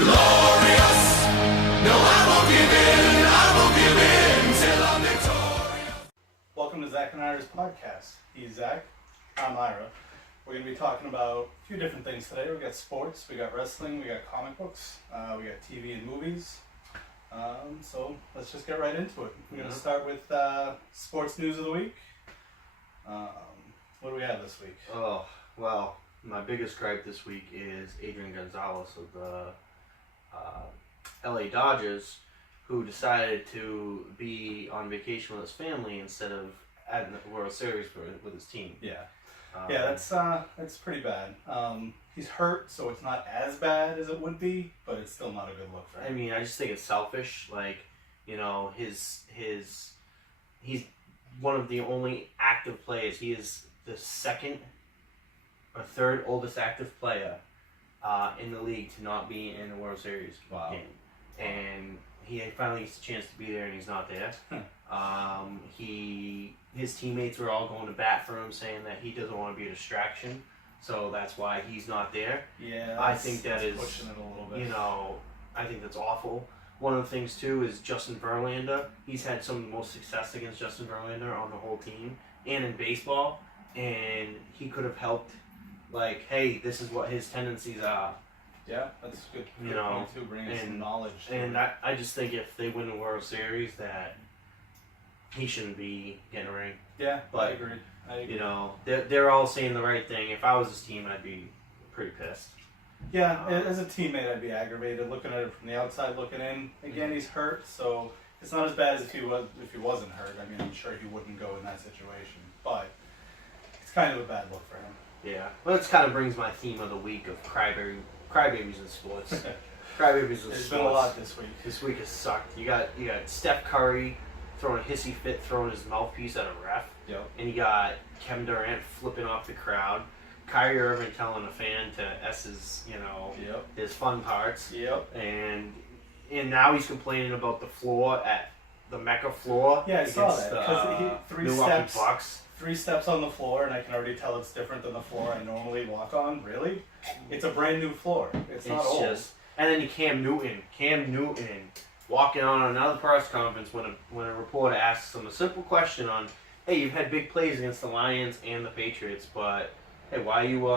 glorious. No, I won't give in till I'm victorious. Welcome to Zach and Ira's podcast. He's Zach, I'm Ira. We're going to be talking about a few different things today. We got sports, we got wrestling, we got comic books, we got TV and movies. So let's just get right into it. We're going to start with sports news of the week. What do we have this week? Oh, well, my biggest gripe this week is Adrian Gonzalez of the LA Dodgers, who decided to be on vacation with his family instead of at the World Series with his team. Yeah. That's pretty bad. He's hurt, so it's not as bad as it would be, but it's still not a good look for him. I mean, I just think it's selfish. Like, you know, he's one of the only active players. He is the second or third oldest active player in the league to not be in the World Series game. And he finally gets a chance to be there, and he's not there. His teammates were all going to bat for him, saying that he doesn't want to be a distraction, so that's why he's not there. Yeah, I think that is pushing it a little bit. You know, I think that's awful. One of the things too is Justin Verlander. He's had some of the most success against Justin Verlander on the whole team and in baseball, and he could have helped. Like, hey, this is what his tendencies are. Yeah, that's good. You know, point too, bringing some knowledge. And I just think if they win the World Series, that he shouldn't be getting a ring. Yeah, but I agree. You know, they're all saying the right thing. If I was his team, I'd be pretty pissed. Yeah, as a teammate, I'd be aggravated looking at it from the outside looking in. Again, he's hurt, so it's not as bad as if he wasn't hurt. I mean, I'm sure he wouldn't go in that situation, but it's kind of a bad look for him. Yeah, well, this kind of brings my theme of the week of crybabies in sports. Crybabies in sports. There's been a lot this week. This week has sucked. You got Steph Curry throwing a hissy fit, throwing his mouthpiece at a ref. Yep. And you got Kevin Durant flipping off the crowd. Kyrie Irving telling a fan to S his, his fun parts. Yep. And now he's complaining about the floor at the Mecca floor. Yeah, I saw that. Because Milwaukee Bucks. 3 steps on the floor, and I can already tell it's different than the floor I normally walk on. Really? It's a brand new floor. It's not old. And then Cam Newton walking on another press conference when a reporter asks him a simple question on, hey, you've had big plays against the Lions and the Patriots, but hey, why you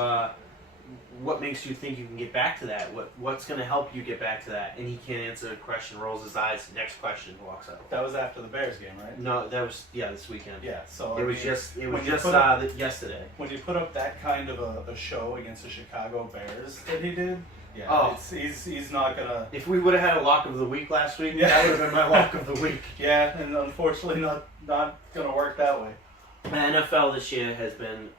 what makes you think you can get back to that? What's going to help you get back to that? And he can't answer the question, rolls his eyes, next question, walks out. That was after the Bears game, right? No, that was this weekend. Yeah, so it was just yesterday. When you put up that kind of a show against the Chicago Bears that he did, he's not gonna. If we would have had a lock of the week last week, that would have been my lock of the week. Yeah, and unfortunately not gonna work that way. The NFL this year has been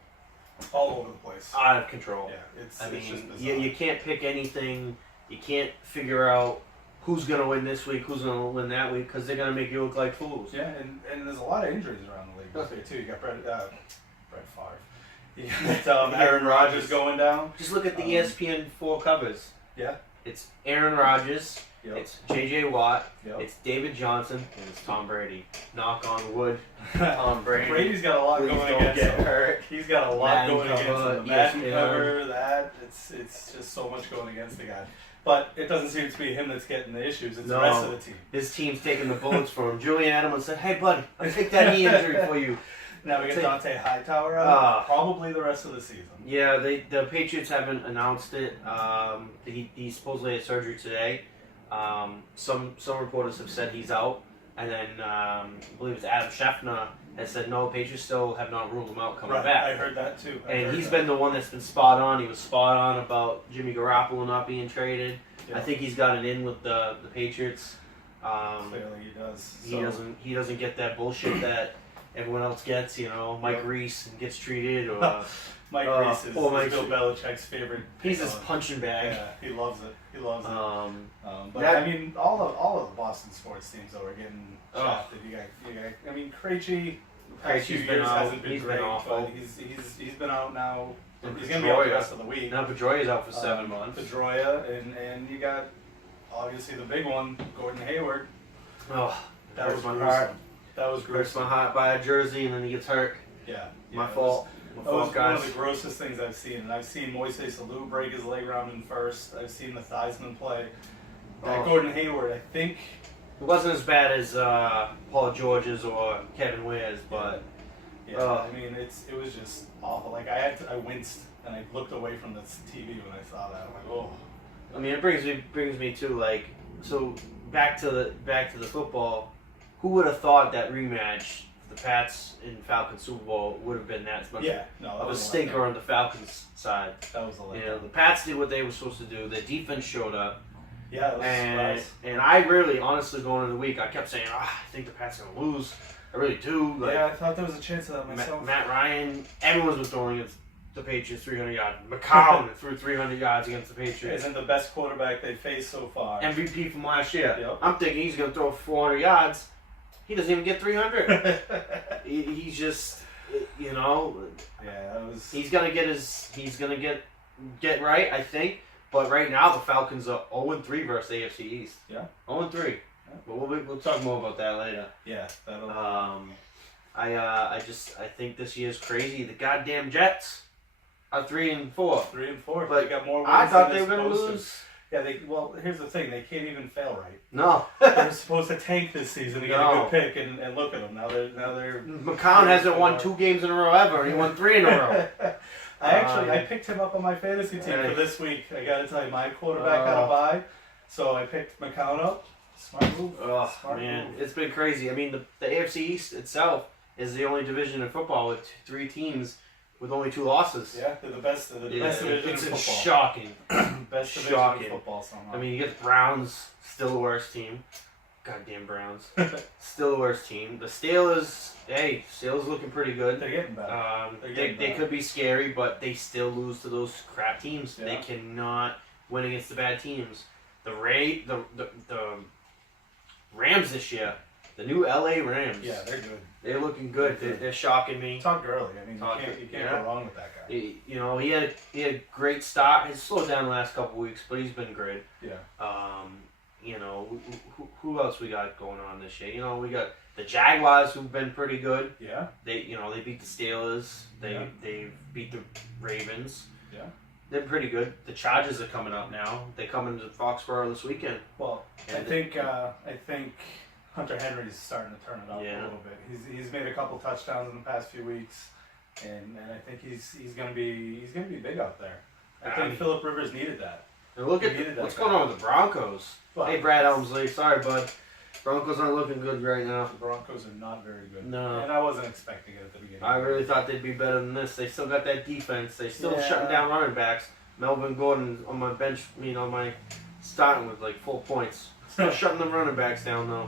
all over the place, out of control. Yeah, it's just bizarre. You can't pick anything. You can't figure out who's gonna win this week, who's gonna win that week, because they're gonna make you look like fools. Yeah, and there's a lot of injuries around the league this year too. You got Brett Favre. You got Aaron Rodgers going down. Just look at the ESPN 4 covers. Yeah. It's Aaron Rodgers. Yep. It's J.J. Watt. Yep. It's David Johnson, and it's Tom Brady. Knock on wood. Tom Brady. Brady's got a lot going against him. Hurt. He's got a lot going against him. The Madden ESPN. cover, that it's just so much going against the guy. But it doesn't seem to be him that's getting the issues. It's the rest of the team. His team's taking the bullets for him. Julian Edelman said, "Hey, buddy, I'll take that knee injury for you." Now we got Dante Hightower out. Probably the rest of the season. Yeah, the Patriots haven't announced it. He supposedly had surgery today. Some reporters have said he's out, and then I believe it's Adam Schefter has said no. Patriots still have not ruled him out coming back. I heard that too. And he's been the one that's been spot on. He was spot on about Jimmy Garoppolo not being traded. Yeah. I think he's got it in with the Patriots. Clearly he does. He doesn't get that bullshit that everyone else gets. Mike Reese gets treated or. Mike Reese is Bill Belichick's favorite. He's his punching bag. Yeah, he loves it. But I mean, all of the Boston sports teams though are getting shafted. You got. I mean, Krejci. Krejci's been out. Hasn't been great, been awful. But he's been out now. He's going to be out the rest of the week. Now Pedroia's out for 7 months. Pedroia and you got obviously the big one, Gordon Hayward. Oh, that was my heart. That was gruesome. Hurts my heart by a jersey and then he gets hurt. Yeah. My fault. That was one guys. of the grossest things I've seen. And I've seen Moises Alou break his leg round in first. I've seen the Theismann play. That Gordon Hayward, I think. It wasn't as bad as Paul George's or Kevin Ware's, but Yeah, I mean, it was just awful. Like, I winced and I looked away from the TV when I saw that. I'm like, oh. I mean, it brings me to like, so back to the football. Who would have thought that rematch, the Pats and Falcons Super Bowl, would have been that much Yeah, no, that of a was stinker letdown. on the Falcons side? That was a letdown. You know, the Pats did what they were supposed to do. The defense showed up, Yeah, it was a and surprise. I really, honestly, going into the week, I kept saying, I think the Pats are gonna lose. I really do. Like, Yeah, I thought there was a chance of that myself. Matt Ryan, everyone's been throwing against the Patriots 300 yards. McCown threw 300 yards against the Patriots. Isn't the best quarterback they faced so far. MVP from last year. Yep. I'm thinking he's going to throw 400 yards. He doesn't even get 300. He's just, you know, Yeah, that was. he's going to get right, I think. But right now the Falcons are 0-3 versus AFC East. Yeah. 0-3. But we'll talk more about that later. Yeah, that'll. I think this year's crazy. The goddamn Jets are 3-4. 3-4. But they got more wins I thought than they were they're going to supposed lose. Yeah, well, here's the thing. They can't even fail right. No. They're supposed to tank this season to get No. a good pick, and look at them. Now they're. McCown hasn't won 2 games in a row ever, and he won 3 in a row. I picked him up on my fantasy team for this week. I got to tell you, my quarterback had a bye, so I picked McCown up. Smart move. Oh, Smart man. move. It's been crazy. I mean, the AFC East itself is the only division in football with 3 teams with only 2 losses. Yeah, they're the best. They're the Yeah, best division it's in football. shocking. Best division shocking. in football somehow. I mean, you get the Browns, still the worst team. Goddamn Browns. Still the worst team. The Steelers, Steelers looking pretty good. they're getting better. They're They getting better. could be scary, but they still lose to those crap teams. Yeah. They cannot win against the bad teams. The Rams this year, the new LA Rams. Yeah, they're good. They're looking good. They're shocking me. Todd Gurley. I mean, Todd you can't yeah. go wrong with that guy. He had a great start. He's slowed down the last couple weeks, but he's been great. Yeah. Who else we got going on this year? We got the Jaguars who've been pretty good. Yeah. They beat the Steelers. They beat the Ravens. Yeah. They're pretty good. The Chargers are coming up now. They come into Foxborough this weekend. Well, I And think Hunter Henry's starting to turn it up a little bit. He's made a couple touchdowns in the past few weeks, and I think he's gonna be big out there. I think Phillip Rivers needed that. And look He at needed that what's guy. going on with the Broncos. Well, Hey, Brad Elmsley. Sorry, bud. Broncos aren't looking good right now. The Broncos are not very good. No. And I wasn't expecting it at the beginning. I really thought they'd be better than this. They still got that defense. They still Yeah. shutting down running backs. Melvin Gordon on my bench, on my starting with like 4 points. Still shutting the running backs down though.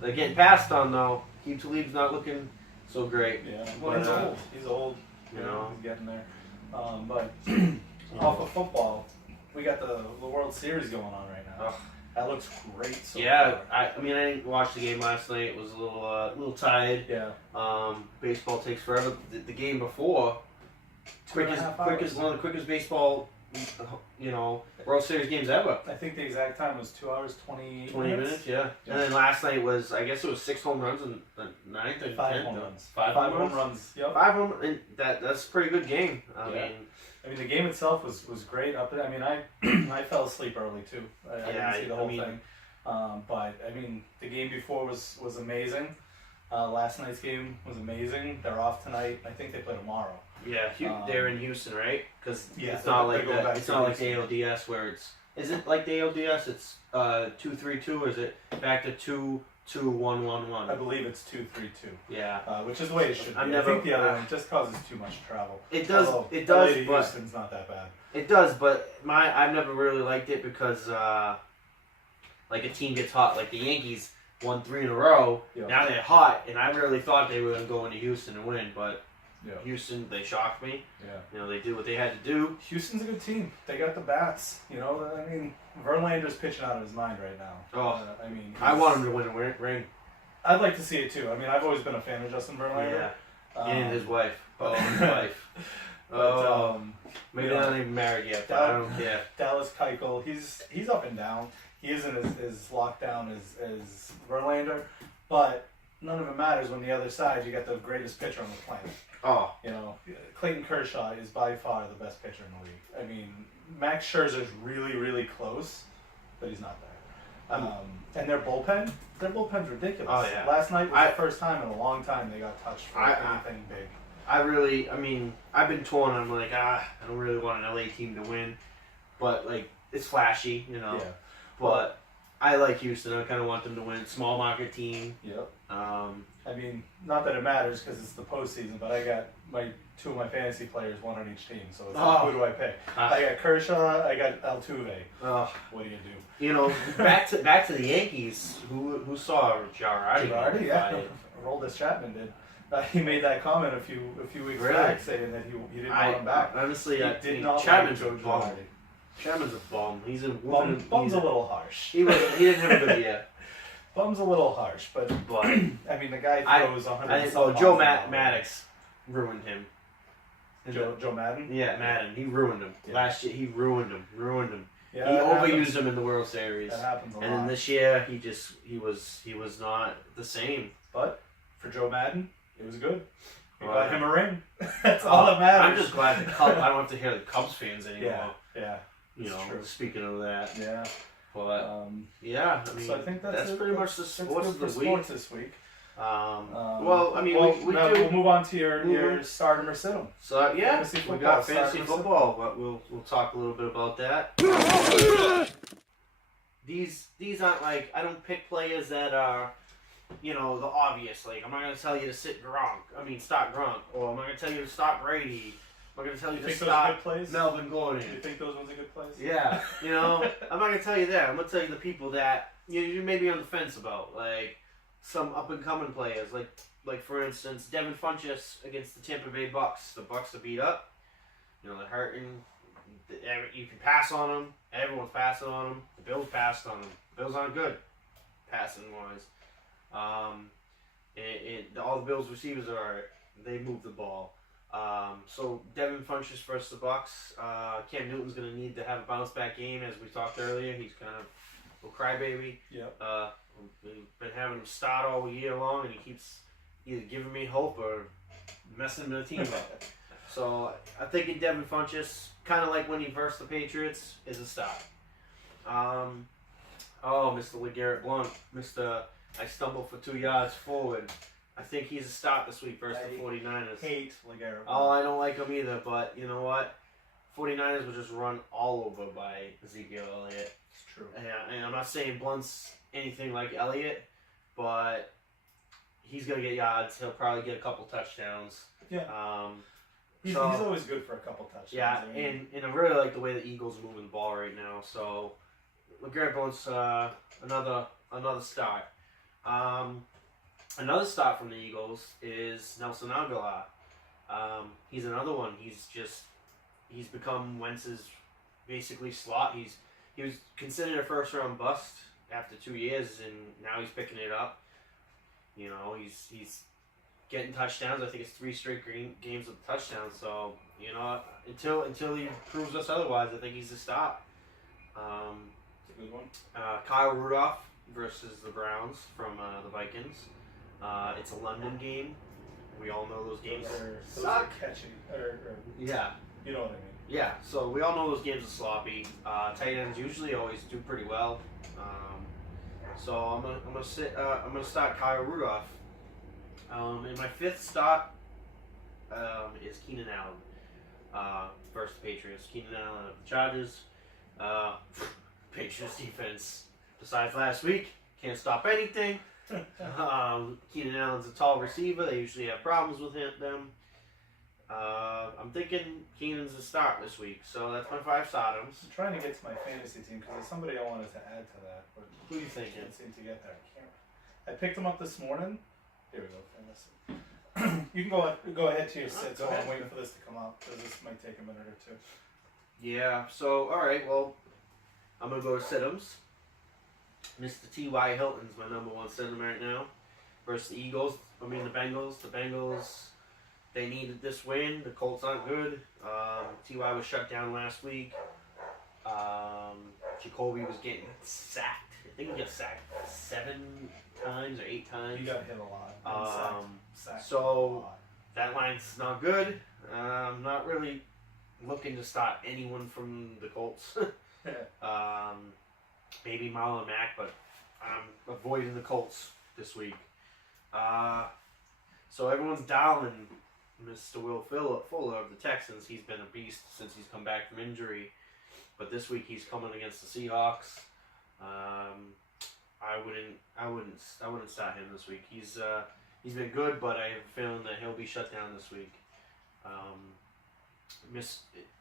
They're getting passed on though. Keith Talib's not looking so great. Yeah. Well, But, he's old. He's old. you know. He's getting there. But off of football, we got the World Series going on right now. Ugh. That looks great. So Yeah, far. I didn't watch the game last night. It was a little tired. Yeah. Baseball takes forever. The game before, 2.5 hours. one of the quickest baseball, World Series games ever. I think the exact time was 2 hours 28 20 minutes, yeah. Yeah. And then last night was, I guess it was 6 home runs in the ninth and 5 10th. home runs. 5 Five home runs. Yep. 5 home and that's a pretty good game. Yeah. I mean, the game itself was great. I mean, I fell asleep early too. I didn't see the whole thing. But I mean, the game before was amazing. Last night's game was amazing. They're off tonight. I think they play tomorrow. Yeah, they're in Houston, right? Because Yeah, it's not they're like going back it's to not like the Houston. ALDS where it's. Is it like the ALDS? It's 2-3-2, or is it back to 2-2-1-1-1? I believe it's 2-3-2. Yeah, Which is the way it should be. I've I never- think the other one just causes too much travel. it does. Although, It LA does, to but Houston's not that bad. it does. But I've never really liked it because like a team gets hot, like the Yankees won 3 in a row. Yeah. Now they're hot, and I really thought they were going to go into Houston and win, but Yeah. Houston, they shocked me. Yeah. They did what they had to do. Houston's a good team. They got the bats. I mean, Verlander's pitching out of his mind right now. Oh. I mean, I want him to win a ring. I'd like to see it too. I mean, I've always been a fan of Justin Verlander. Yeah. And his wife. but- His wife. But, Maybe yeah. they're not even married yet, but I don't care. Dallas Keuchel, he's up and down. He isn't as locked down as Verlander, but none of it matters when the other side you got the greatest pitcher on the planet. Oh, You know, Clayton Kershaw is by far the best pitcher in the league. I mean, Max Scherzer's really, really close, but he's not there. And their bullpen's ridiculous. Oh, yeah. Last night was the first time in a long time they got touched for anything big. I've been torn. I'm like, I don't really want an LA team to win, but like it's flashy, you know. Yeah. But I like Houston. I kind of want them to win. Small market team. Yep. I mean, not that it matters because it's the postseason, but I got two of my fantasy players, one on each team. So it's like, who do I pick? I got Kershaw. I got Altuve. What do you do? You know, back to the Yankees. Who saw Girardi? Girardi, yeah. Aroldis Chapman did. He made that comment a few weeks back, saying that he didn't want him back. Honestly, he did not Chapman's like a bum. Chapman's a bum. He's a Bum's a little harsh. He didn't have a good year. Bum's a little harsh, but I mean the guy throws 100. Joe Maddox ruined him. Joe Madden. Yeah, Madden. He ruined him last year. He ruined him. Yeah, he overused him in the World Series. That happens a lot. And then this year, he was not the same. But for Joe Madden, it was good. We got him a ring. That's all that matters. I'm just glad the Cubs. I don't have to hear the Cubs fans anymore. Yeah. You know, true. Speaking of that. Yeah. But yeah, I mean, so I think that's pretty much the sports of the week. Sports this week. Well, I mean, we'll move on to your stardom or sit 'em. So yeah, fantasy we got fantasy football, but we'll talk a little bit about that. These aren't like, I don't pick players that are, you know, the obvious. Like, I'm not gonna tell you to start Gronk, or I'm not gonna tell you to start Brady. I'm gonna tell you to start Melvin Gordon. Do you think those ones are good plays? Yeah, you know, I'm not gonna tell you that. I'm gonna tell you the people that you may be on the fence about, like some up and coming players, like for instance, Devin Funchess against the Tampa Bay Bucks. The Bucks are beat up. You know, they're hurting. You can pass on them. Everyone's passing on them. The Bills passed on them. The Bills aren't good, passing wise. All the Bills receivers they move the ball. So Devin Funchess versus the Bucks. Cam Newton's gonna need to have a bounce back game, as we talked earlier. He's kind of a little crybaby. Yep. We've been having him start all year long, and he keeps either giving me hope or messing the team up. So I'm thinking Devin Funchess, kind of like when he versed the Patriots, is a start. Mr. LeGarrette Blount, I stumbled for 2 yards forward. I think he's a start this week versus the 49ers. Hate LeGarrette Blount. I don't like him either, but you know what? 49ers were just run all over by Ezekiel Elliott. It's true. And I'm not saying Blunt's anything like Elliott, but he's going to get yards. He'll probably get a couple touchdowns. Yeah. He's always good for a couple touchdowns. Yeah, and I really like the way the Eagles are moving the ball right now. So, LeGarrette Blount's another start. Another start from the Eagles is Nelson Aguilar. He's another one. He's become Wentz's basically slot. He was considered a first round bust after 2 years, and now he's picking it up. You know, he's getting touchdowns. I think it's 3 straight games with touchdowns. So, you know, until he proves us otherwise, I think he's a stop. It's a good one. Kyle Rudolph versus the Browns from the Vikings. It's a London game. We all know those games Those are catchy. Yeah. You know what I mean. Yeah, so we all know those games are sloppy. Tight ends usually always do pretty well. So I'm gonna start Kyle Rudolph. And my fifth start is Keenan Allen versus the Patriots. Keenan Allen of the Chargers. Patriots defense, besides last week, can't stop anything. Keenan Allen's a tall receiver. They usually have problems with them. I'm thinking Keenan's a start this week, so that's my 5 starters. I'm trying to get to my fantasy team because there's somebody I wanted to add to that, but who are you thinking? I can't seem to get there. I picked him up this morning. Here we go. Fantasy. You can go ahead to your sits while I'm waiting for this to come up because this might take a minute or two. Yeah. So all right. Well, I'm gonna go to Siddums. Mr. T.Y. Hilton's my number 1 Siddum right now versus the Eagles. The Bengals. The Bengals. They needed this win. The Colts aren't good. T.Y. was shut down last week. Jacoby was getting sacked. I think he got sacked 7 times or 8 times. He got hit a lot. And sacked so- a lot. That line's not good. I'm not really looking to start anyone from the Colts. Maybe Marlon Mack, but I'm avoiding the Colts this week. So everyone's dialing Mr. Will Fuller of the Texans. He's been a beast since he's come back from injury. But this week he's coming against the Seahawks. I wouldn't start him this week. He's been good, but I have a feeling that he'll be shut down this week.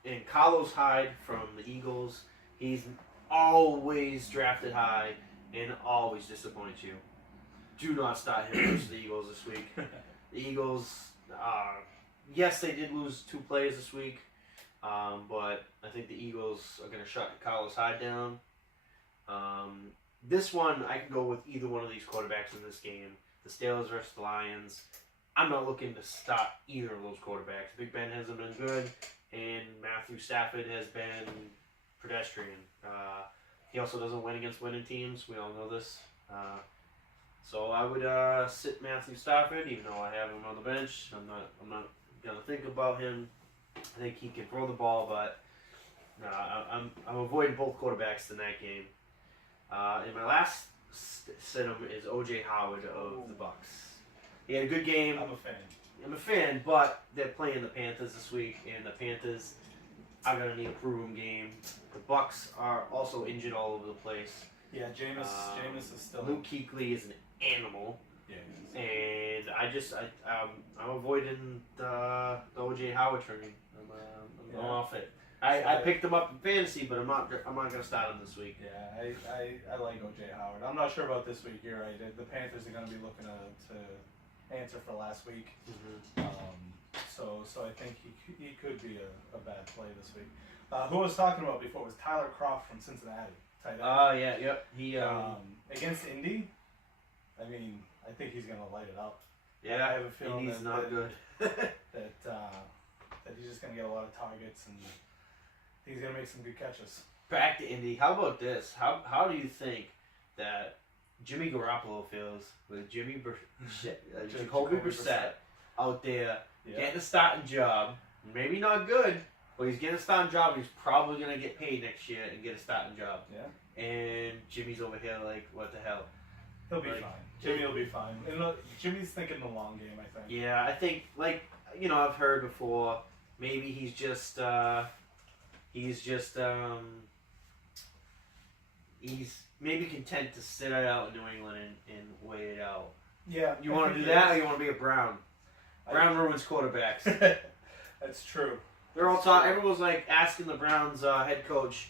And Carlos Hyde from the Eagles, he's always drafted high and always disappoints you. Do not start him versus the Eagles this week. The Eagles, yes, they did lose 2 players this week, but I think the Eagles are going to shut Carlos Hyde down. This one, I can go with either one of these quarterbacks in this game. The Steelers versus the Lions. I'm not looking to start either of those quarterbacks. Big Ben hasn't been good, and Matthew Stafford has been pedestrian. He also doesn't win against winning teams. We all know this. So I would sit Matthew Stafford, even though I have him on the bench. I'm not gonna think about him. I think he can throw the ball, but I'm avoiding both quarterbacks in that game. And my last sit-em is O.J. Howard of the Bucks. He had a good game. I'm a fan, but they're playing the Panthers this week, and the Panthers are gonna need a proven game. The Bucks are also injured all over the place. Yeah, Jameis is still. Luke Kuechly is an animal, Yeah. and I'm avoiding the O.J. Howard train. I'm going off it. I picked him up in fantasy, but I'm not gonna start him this week. Yeah, I like O.J. Howard. I'm not sure about this week. You're right. The Panthers are going to be looking to answer for last week. Mm-hmm. So I think he could be a bad play this week. Who I was talking about before was Tyler Kroft from Cincinnati. Tight end. Yeah, yep. He Against Indy, I mean, I think he's going to light it up. yeah, I have a feeling he's not good. that he's just going to get a lot of targets and he's going to make some good catches. Back to Indy. How about this? How do you think that Jimmy Garoppolo feels with Jacoby Brissett out there getting a starting job? Maybe not good, but he's getting a starting job. He's probably going to get paid next year and get a starting job. Yeah. And Jimmy's over here like, what the hell? He'll be fine. Jimmy will be fine. And look, Jimmy's thinking the long game, I think. Yeah, I think, I've heard before, maybe he's just maybe content to sit it out in New England and wait it out. Yeah. You want to do that, or you want to be a Brown? Brown ruins quarterbacks. That's true. They're all talking. Everyone's like asking the Browns head coach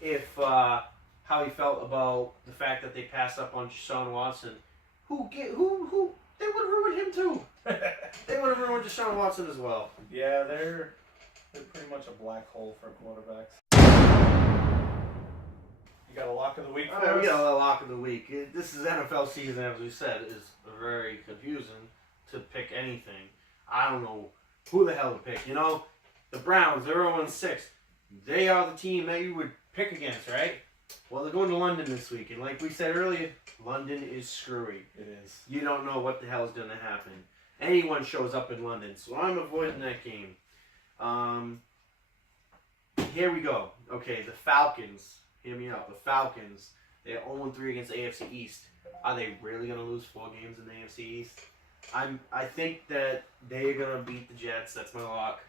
if how he felt about the fact that they passed up on Deshaun Watson. Who they would have ruined him too. They would have ruined Deshaun Watson as well. Yeah, they're pretty much a black hole for quarterbacks. You got a lock of the week for us? We got a lock of the week. This is NFL season, as we said. It's very confusing to pick anything. I don't know who the hell to pick. You know, the Browns, they're 0-6. They are the team that you would pick against, right? Well, they're going to London this week, and like we said earlier, London is screwy. It is. You don't know what the hell is going to happen. Anyone shows up in London, so I'm avoiding that game. Here we go. Okay, the Falcons. Hear me out. The Falcons. They're 0-3 against the AFC East. Are they really going to lose 4 games in the AFC East? I think that they're going to beat the Jets. That's my lock.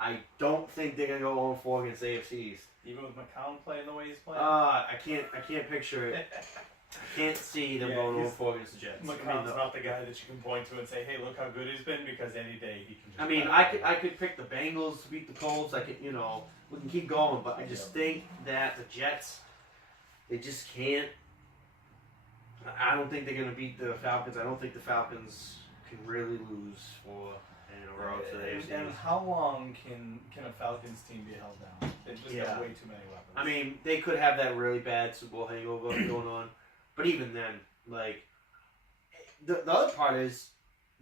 I don't think they're going to go 0-4 against the AFC East. Even with McCown playing the way he's playing? I can't picture it. I can't see them going 0-4 against the Jets. McCown's not the guy that you can point to and say, hey, look how good he's been, because any day he can just... I could pick the Bengals to beat the Colts. I could, we can keep going, but I just think that the Jets, they just can't. I don't think they're going to beat the Falcons. I don't think the Falcons can really lose 4 in a row to the AFC. And how long can a Falcons team be held down? They just got way too many weapons. I mean, they could have that really bad Super Bowl hangover going on, but even then, like, the other part is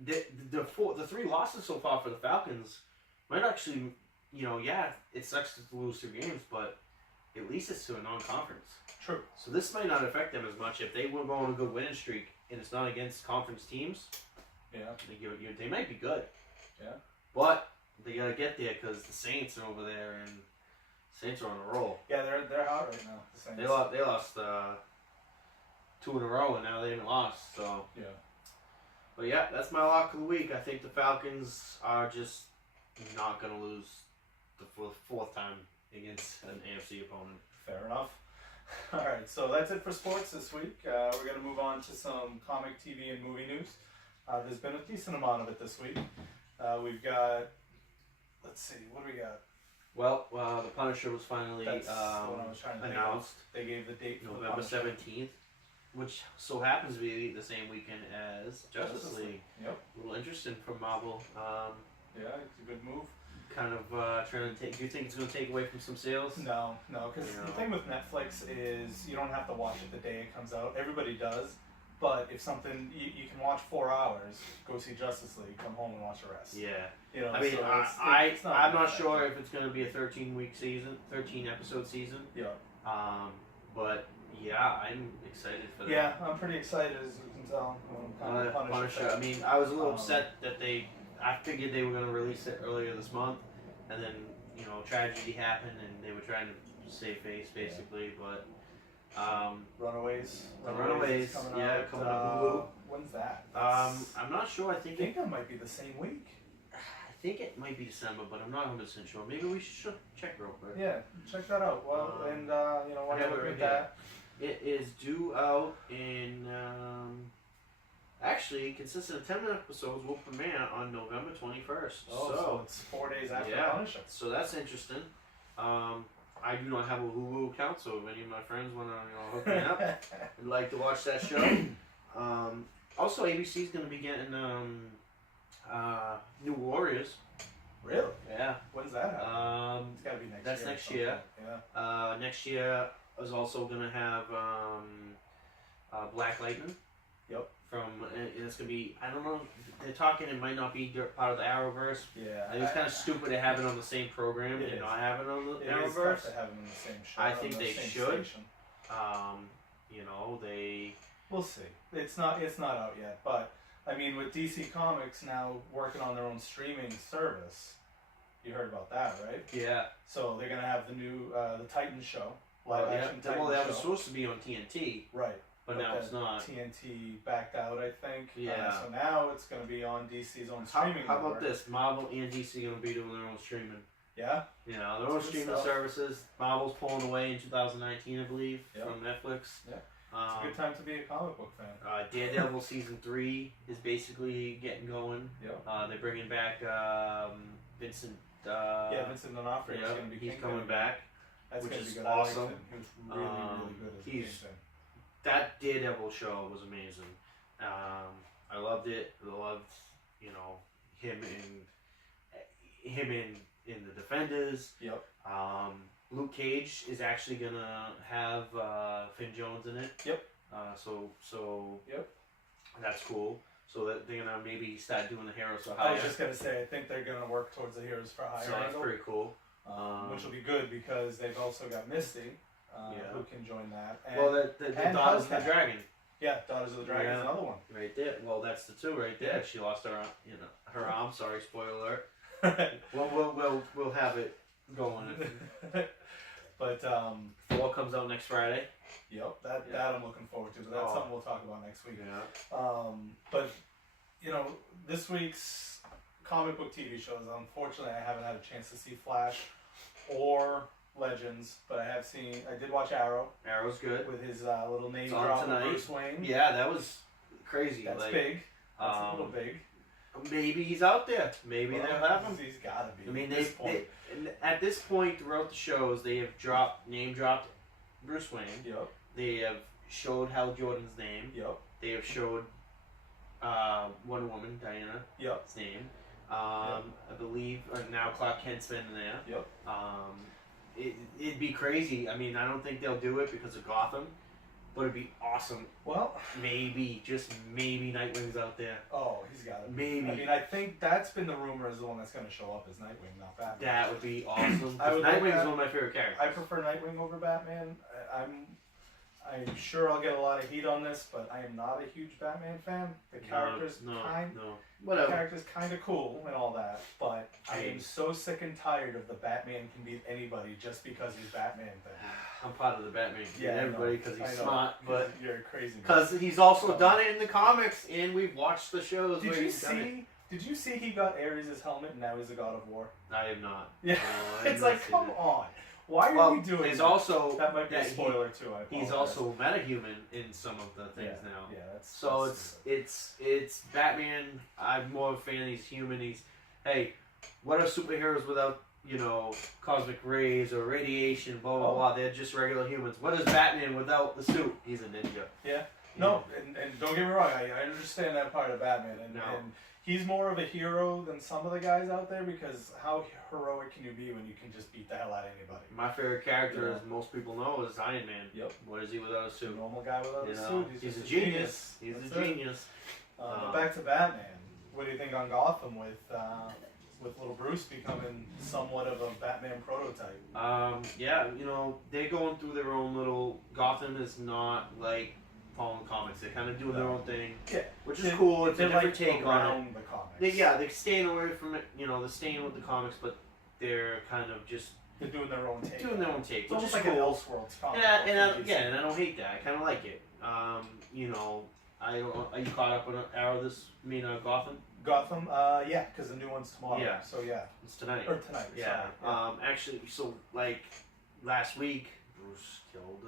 the 3 losses so far for the Falcons might actually, it sucks to lose 2 games, but at least it's to a non-conference. True. So this might not affect them as much if they were going on a good winning streak and it's not against conference teams. Yeah. They might be good. Yeah. But they gotta get there because the Saints are over there and Saints are on a roll. Yeah, they're hot right now. The Saints. They lost 2 in a row and now they haven't lost. So. Yeah. But yeah, that's my lock of the week. I think the Falcons are just not gonna lose for the 4th time against an AFC opponent. Fair enough. All right, so that's it for sports this week. We're going to move on to some comic, TV, and movie news. There's been a decent amount of it this week. We've got, let's see, what do we got? Well, the Punisher was finally That's what I was trying to think of. announced They gave the date for November the Punisher. 17th, which so happens to be the same weekend as Justice League. Yep. A little interesting from Marvel. Yeah, it's a good move. Kind of trying to take. Do you think it's going to take away from some sales? No, because You know. the thing with Netflix is you don't have to watch it the day it comes out. Everybody does. But if something, you can watch 4 hours, go see Justice League, come home and watch the rest. Yeah. You know, I mean, so it's I'm not that sure bad. if it's going to be a 13-week season, 13-episode season. Yeah. But yeah, I'm excited for that. Yeah, I'm pretty excited as you can tell. I'm kind of a Punisher fan. I mean, I was a little upset that I figured they were going to release it earlier this month, and then tragedy happened, and they were trying to save face basically. But Runaways. Runaways, is coming yeah, out. coming to Hulu. When's that? I'm not sure. I I think think that might be the same week. it might be December, but I'm not 100% sure. Maybe we should check real quick. Yeah, check that out. Well, and while I you're have it looking right at that, It is due out in. Actually, consistent of 10 episodes will premiere on November 21st. so it's 4 days after yeah. Punisher. So that's interesting. I do not have a Hulu account, so if any of my friends want to hook me up, I'd like to watch that show. Also, ABC's going to be getting New Warriors. Really? Yeah. When's that happen? It's got to be next year. That's or next something. year. Yeah. Next year is also going to have Black Lightning. Yep. And it's going to be, I don't know, they're talking it might not be part of the Arrowverse. Yeah. I think it's kind of stupid to have it on the same program It and is. not have it on the It is Arrowverse. tough to have them in the same show. I think on the they same should. Station. They. We'll see. It's not out yet, but I mean, with DC Comics now working on their own streaming service, you heard about that, right? Yeah. So they're gonna have the new the Titan show, live action Titan Well, that show. was supposed to be on TNT, Right. but now it's then not. TNT backed out, I think. Yeah. So now it's gonna be on DC's own How streaming. about network. this? Marvel and DC going to be doing their own streaming. Yeah. Their own That's good streaming stuff. services. Marvel's pulling away in 2019, I believe, Yep. from Netflix. Yeah. It's a good time to be a comic book fan. Daredevil season 3 is basically getting going. Yeah. They're bringing back Vincent. Vincent D'Onofrio is gonna be he's Kingpin coming again. back. That's which gonna is be good. awesome. I liked him. He was really good as he's- Kingpin. That Daredevil show was amazing. I loved it. I loved, him in the Defenders. Yep. Luke Cage is actually gonna have Finn Jones in it. Yep. So. Yep. That's cool. So that they're gonna maybe start doing the Heroes for I Hire. was just gonna say, I think they're gonna work towards the Heroes for Hire So that's angle, pretty cool. which will be good because they've also got Misty, Yeah. who can join that. And, Well, the and Daughters of the Hellcat. Dragon, yeah, Daughters of the Dragon is Yeah. another one. right there. Well, that's the two right there. Yeah. She lost her, her arm. Sorry, spoiler alert. We'll have it going. But Thor comes out next Friday. yep, that I'm looking forward to. But that's Oh. something we'll talk about next week. Yeah. But this week's comic book TV shows. Unfortunately, I haven't had a chance to see Flash or Legends, but I did watch Arrow Arrow's good. with his little name It's on drop with tonight. Bruce Wayne. Yeah, that was crazy. That's like, big. That's a little um, big. Maybe he's out there. Maybe Well, they'll have him. He's gotta be. I mean, at this point. at this point throughout the shows, they have name dropped Bruce Wayne. Yep. They have showed Hal Jordan's name. Yep. They have showed Wonder Woman, Diana's Yep. name. I believe now Clark Kent's been in there. Yep. It'd be crazy. I mean, I don't think they'll do it because of Gotham. but it'd be awesome. Well, Maybe, just maybe, Nightwing's out there. oh, he's got it. Maybe. I mean, I think that's been the rumor as the one that's going to show up as Nightwing, not Batman. That would be awesome. I would like Nightwing's that. one of my favorite characters. I prefer Nightwing over Batman. I'm sure I'll get a lot of heat on this, but I am not a huge Batman fan. The character's no, the whatever. character's kind of cool and all that, but I am James. so sick and tired of the Batman can beat anybody just because he's Batman thing. I'm part of the Batman. Yeah, I know. Everybody because he's I know. smart, but You're a crazy. man. because he's also done it in the comics, and we've watched the shows. Did where you he's done it. see? Did you see he got Ares' helmet and now he's a god of war? I have not. Yeah, No, I have it's not like seen come that. on. Why are Well, you doing there's that? also That might be a that he- spoiler too. I He's apologize. also metahuman in some of the things yeah, now. Yeah, that's So that's it's Batman. I'm more of a fan. He's human. He's hey, what are superheroes without cosmic rays or radiation? Blah blah Oh. blah. They're just regular humans. What is Batman without the suit? He's a ninja. Yeah. No, and don't get me wrong, I understand that part of Batman, and, No. and he's more of a hero than some of the guys out there because how heroic can you be when you can just beat the hell out of anybody? My favorite character, Yeah. as most people know, is Iron Man. Yep. What is he without a A suit? normal guy without You a know, suit, he's just a genius. He's That's a it. genius. But back to Batman. What do you think on Gotham with little Bruce becoming somewhat of a Batman prototype? Yeah, they're going through their own little. Gotham is not like following comics. They're kind of doing their own thing, Yeah, which is cool. It's a they're different like take on it. around the comics. They're staying away from it. They're staying with the comics, but they're kind of just They're doing their own take. doing their own take, It's which almost is like an cool. Elseworlds comic. And I don't hate that. I kind of like it. I don't. Are you caught up on Arrow? Gotham. Gotham, yeah, because the new one's tomorrow. Yeah. So yeah, It's tonight. or tonight. Yeah. Sorry. Actually, so like last week, Bruce killed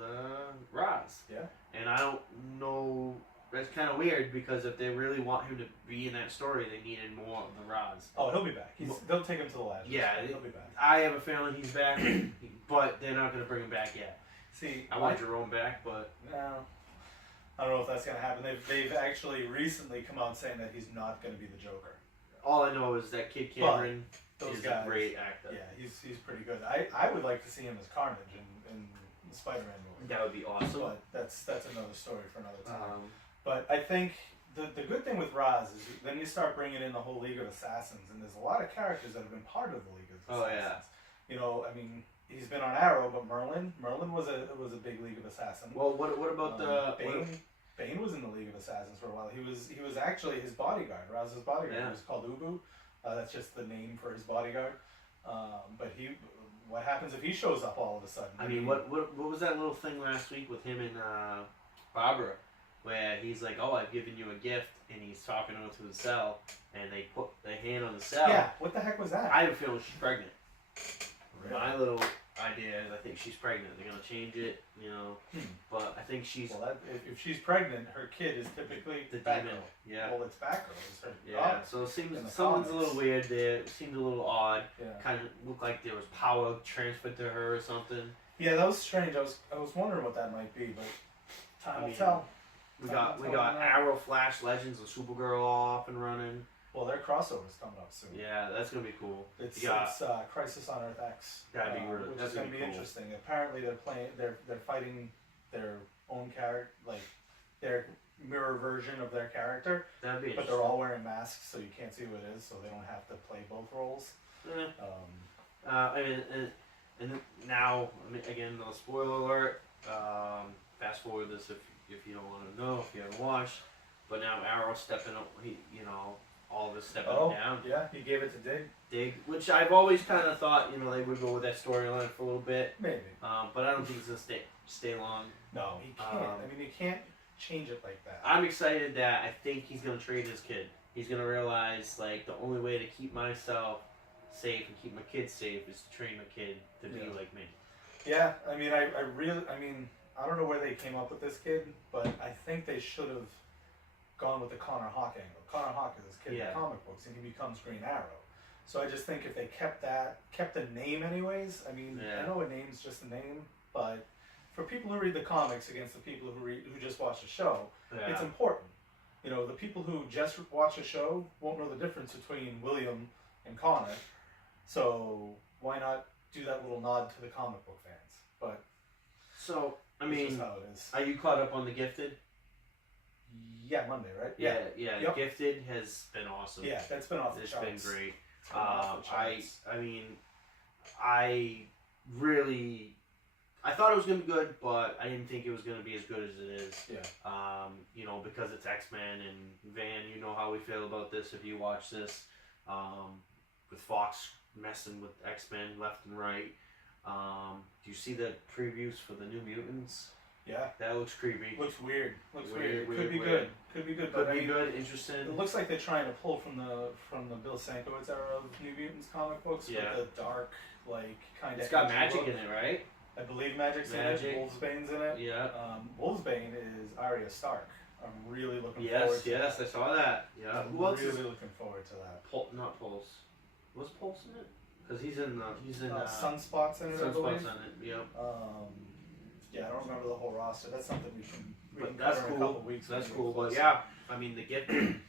Roz. Yeah. And I don't know. That's kind of weird because if they really want him to be in that story, they needed more of the Roz. Oh, he'll be back. They'll take him to the last. Yeah, he'll be back. I have a feeling he's back, but they're not going to bring him back yet. See, I want Jerome back, but No, I don't know if that's gonna happen. They've actually recently come out saying that he's not gonna be the Joker. all I know is that Kid Cameron Those is guys, a great actor. Yeah, he's pretty good. I would like to see him as Carnage in the Spider-Man movie. That would be awesome. But that's another story for another time. Um, But I think the good thing with Raz is then you start bringing in the whole League of Assassins, and there's a lot of characters that have been part of the League of Oh, Assassins. yeah. I mean, he's been on Arrow, but Merlin was a big League of Assassins. well, what about Bane was in the League of Assassins for a while. He was actually his bodyguard, Raz's bodyguard. Yeah. He was called Ubu. That's just the name for his bodyguard. But what happens if he shows up all of a sudden? I mean, what was that little thing last week with him and Barbara, where he's like, "Oh, I've given you a gift," and he's talking to her through the cell, and they put their hand on the cell. Yeah, what the heck was that? I have a feeling she's pregnant. Really? My little idea is I think she's pregnant. They're gonna change it, but I think she's Well, if she's pregnant, her kid is typically the Batgirl. demon. Yeah. Well, it's Batgirl. It's her Yeah, daughter. so it in seems the something's a comics. little weird there. It seemed a little odd. Yeah. Kind of looked like there was power transferred to her or something. Yeah, that was strange. I was wondering what that might be, but time I will mean, tell. We Time got will we tell got on that. Arrow, Flash, Legends, and Supergirl all up and running. Well, their crossover's coming up soon. Yeah, that's gonna be cool. It's Yeah. Crisis on Earth X. That'd be really- which that'd is going be to be cool. interesting. Apparently, they're fighting their own character, like their mirror version of their character, That'd be but interesting. they're all wearing masks, so you can't see who it is, so they don't have to play both roles. Eh. Um, And then now, again, no spoiler alert. Fast forward this if you don't want to know, if you haven't watched. But now Arrow stepping up, all of us stepping down. yeah, he gave it to Dig, which I've always kind of thought, they would go with that storyline for a little bit. Maybe. But I don't think it's gonna stay long. No, he can't. I mean, you can't change it like that. I'm excited that I think he's gonna trade his kid. He's gonna realize like the only way to keep myself safe and keep my kids safe is to train my kid to be Yeah. like me. Yeah, I mean, I don't know where they came up with this kid, but I think they should have gone with the Connor Hawk angle. Connor Hawk is this kid in Yeah. the comic books, and he becomes Green Arrow. So I just think if they kept the name anyways. I mean, Yeah. I know a name's just a name, but for people who read the comics against the people who just watch the show, it's Yeah. important. The people who just watch the show won't know the difference between William and Connor. So why not do that little nod to the comic book fans? But So I It's mean, just how it is. are you caught up on The Gifted? Yeah, Monday, right? Yeah. Yep. Gifted has been awesome. Yeah, that's been off the It's charts. been great. It's been off the charts. I mean, I really, I thought it was gonna be good, but I didn't think it was gonna be as good as it is. Yeah. You know, because it's X-Men and Van, you know how we feel about this if you watch this. With Fox messing with X-Men left and right. Do you see the previews for the New Mutants? Yeah. That looks creepy. Looks weird. Looks Weird, weird. weird, Could be weird. good. Could be good. Could But I be mean, good, interesting. it looks like they're trying to pull from the Bill Sienkiewicz era of New Mutants comic books Yeah. with the dark, like kind of. It's got magic in it, right? I believe Magic's in Magic. it. Wolfsbane's in it. Yeah. Wolfsbane is Arya Stark. I'm really looking forward Yes, to yes, that. I saw that. Yeah. I'm Who else really is looking forward to that. Not Pulse? Was Pulse in it? Because he's in Sunspot's in it, I Sunspot's believe. in it. Yep. Yeah, I don't remember the whole roster. That's something we can But that's cover in a couple cool. weeks. That's when we cool. get But closer. yeah, I mean, the Gifted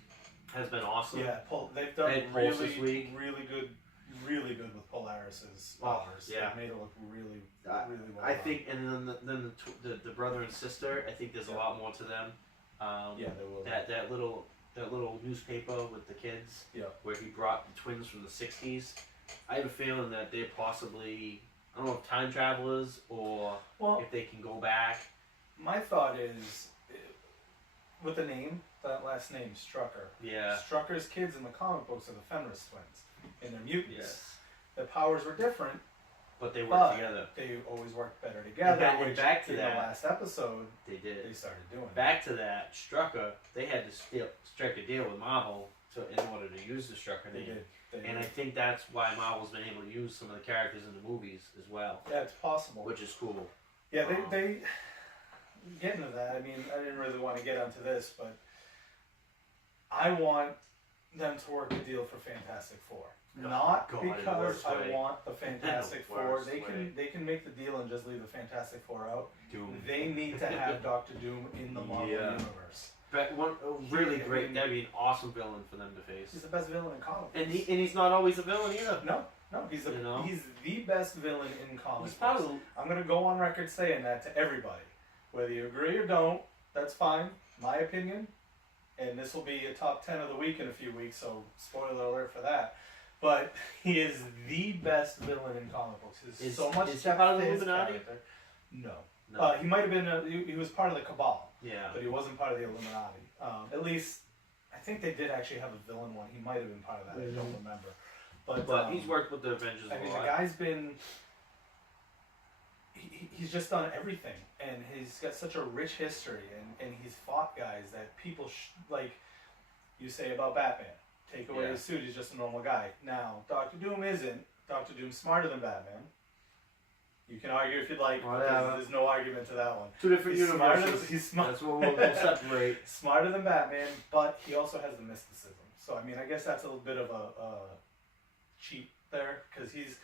has been awesome. Yeah, they've They done had Pulse this week. really good with Polaris's Oh, powers. yeah. They made it look really I- well. I done. think, and then the brother and sister. I think there's a lot more to them. Yeah, they will. That little newspaper with the kids. Yeah. Where he brought the twins from the '60s. I have a feeling that they're possibly, I don't know if time travelers or Well, if they can go back. my thought is, with the name, that last name, Strucker. Yeah. Strucker's kids in the comic books are the Fenris twins, and they're mutants. Yes. Their powers were different, But they work but together. they always worked better together. And which back to in that. the last episode, They did. they started doing. Back to that, Strucker, they had to strike a deal with Marvel in order to use the Strucker They name. did. They And I did. think that's why Marvel's been able to use some of the characters in the movies as well, Yeah, it's possible. which is cool. Yeah, they get into that. I mean, I didn't really want to get onto this, but I want them to work a deal for Fantastic Four. Not God, in the because worst I way. want the Fantastic In the Four. worst They way. can make the deal and just leave the Fantastic Four out. Doom. They need to have Doctor Doom in the Marvel Yeah. universe. But really I great. mean- That'd be an awesome villain for them to face. He's the best villain in comics. And he's not always a villain either. no, he's You know? he's the best villain in comics. He's part of the, I'm gonna go on record saying that to everybody. Whether you agree or don't, that's fine. My opinion. And this will be a top 10 of the week in a few weeks, so spoiler alert for that. But he is the best villain in comic books. There's so much is he depth part of to the his Illuminati? character. No. No. He might have been, he was part of the Cabal, Yeah. but he wasn't part of the Illuminati. At least, I think they did actually have a villain one. He might have been part of that. I don't remember. But he's worked with the Avengers I a mean, the lot. guy's been. He's just done everything, and he's got such a rich history, and he's fought guys that people like. You say about Batman, take away Yeah. his suit, he's just a normal guy. Now, Doctor Doom isn't. Doctor Doom's smarter than Batman. You can argue if you'd like, but Whatever. there's no argument to that one. Two different He's smarter universes. than- he's smart. That's what we'll separate. Smarter than Batman, but he also has the mysticism. So I mean, I guess that's a little bit of a cheat there because he's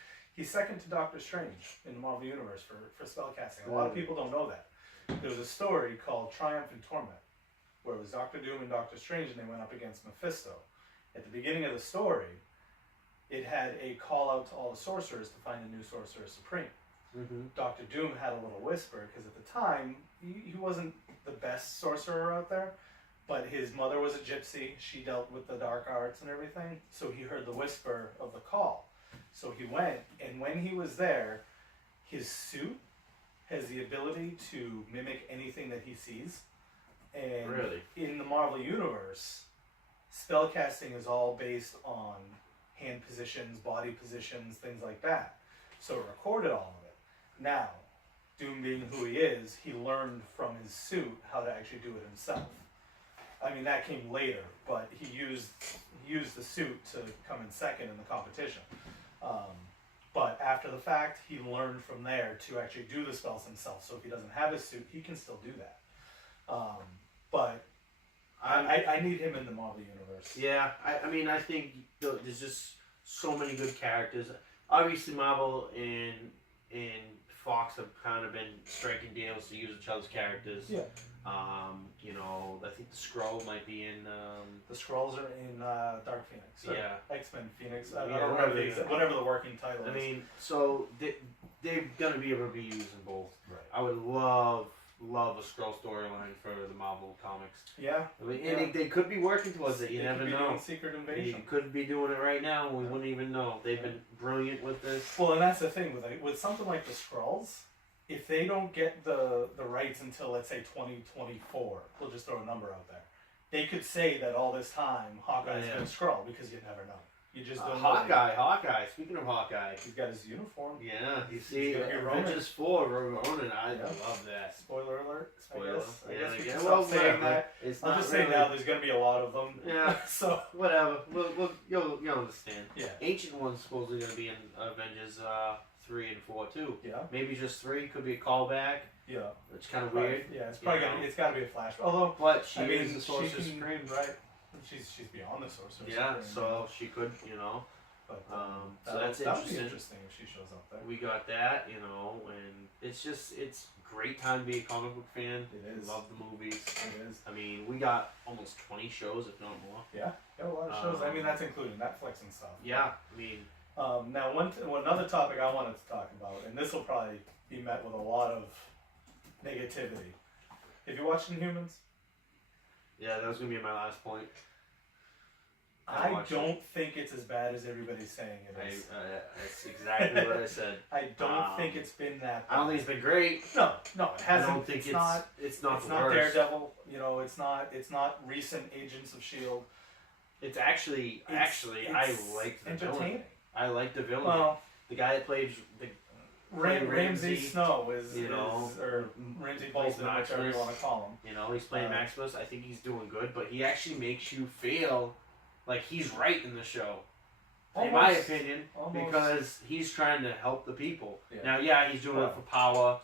second to Doctor Strange in the Marvel Universe for spellcasting. A lot of people don't know that. There was a story called Triumph and Torment, where it was Doctor Doom and Doctor Strange, and they went up against Mephisto. At the beginning of the story, it had a call out to all the sorcerers to find a new Sorcerer Supreme. Mm-hmm. Doctor Doom had a little whisper because at the time he wasn't the best sorcerer out there, but his mother was a gypsy. She dealt with the dark arts and everything, so he heard the whisper of the call. So he went, and when he was there, his suit has the ability to mimic anything that he sees. And Really? in the Marvel Universe, spellcasting is all based on hand positions, body positions, things like that. So it recorded all of it. Now, Doom being who he is, he learned from his suit how to actually do it himself. I mean, that came later, but he used the suit to come in second in the competition. But after the fact, he learned from there to actually do the spells himself. So if he doesn't have his suit, he can still do that. But I need him in the Marvel Universe. Yeah, I mean, I think there's just so many good characters. Obviously, Marvel and Fox have kind of been striking deals to use each other's characters. Yeah. You know, I think the Skrull might be in. The Skrulls are in Dark Phoenix. Or Yeah. X-Men Phoenix. I Yeah, don't whatever remember they- whatever the working title I is. mean, so they're gonna be able to be used in both. Right. I would love love a Skrull storyline for the Marvel comics. Yeah. I mean, Yeah. and they could be working towards it. You They never could be know. doing Secret They Invasion. could be doing it right now. We wouldn't even know. They've been brilliant with this. Well, and that's the thing with something like the Skrulls. If they don't get the rights until, let's say, 2024, we'll just throw a number out there. They could say that all this time Hawkeye's Yeah. been Skrull because you never know. You just don't know. Hawkeye. Speaking of Hawkeye, He's got his uniform. yeah, you see, gonna be Ronin. Avengers 4, Ronin. I Yeah. love that. Spoiler alert. Spoiler. I guess we Yeah, can stop saying whatever. that. It's I'll not just really, say now there's going to be a lot of them. Yeah. So, Whatever. You'll understand. yeah. Ancient One's supposedly going to be in Avengers 3 and 4 too. Yeah. Maybe just 3. Could be a callback. Yeah. It's kind of weird. Yeah, it's probably you gonna know. it's got to be a Flash. Although, But she I mean, is the Sorceress she can, Supreme. right? She's beyond the Sorceress Yeah, Supreme. so she could, you know. But, so that's that would be interesting. interesting if she shows up there. We got that, you know, and it's a great time to be a comic book fan. It is. Love the movies. It is. I mean, we got almost 20 shows, if not more. Yeah, got a lot of shows. I mean, that's including Netflix and stuff. Yeah, I mean, Now, another topic I wanted to talk about, and this will probably be met with a lot of negativity. Have you watched Inhumans? yeah, that was gonna be my last point. I watched don't think it's as bad as everybody's saying it is. That's exactly what I said. I don't think it's been that bad. I don't think it's been great. No, it I hasn't. don't think it's not. It's not It's the not worst. Daredevil. You know, it's not recent Agents of Shield. It's actually, I liked the villain. entertaining. I like the villain. Well, The guy that played the Ramsey Ramsey, Snow is, you know, or Ramsey plays Bolton, whichever you Maximus. want to call him. You know, he's playing Uh, Maximus. I think he's doing good, but he actually makes you feel like he's right in the show. In my Almost. opinion, Almost. because he's trying to help the people. Yeah. Now, yeah, he's doing Well, it for power,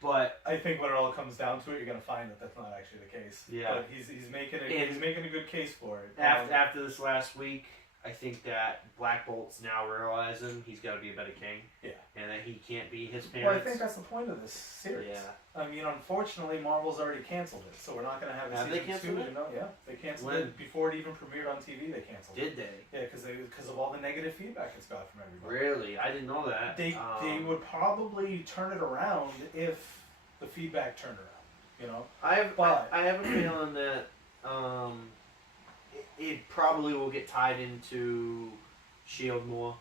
but I think when it all comes down to it, you're gonna find that that's not actually the case. Yeah. But he's making it. And He's making a good case for it. after this last week, I think that Black Bolt's now realizing he's got to be a better king. Yeah. And that he can't be his Well, parents. I think that's the point of this series. Yeah. I mean, unfortunately, Marvel's already canceled it, so we're not gonna have a Have they season canceled 2. it? You know? Yeah, they canceled When? it before it even premiered on TV. They canceled it. Did they? Yeah, because of all the negative feedback it's got from everybody. Really? I didn't know that. They would probably turn it around if the feedback turned around. You know. I have But- I have a feeling that it probably will get tied into Shield more.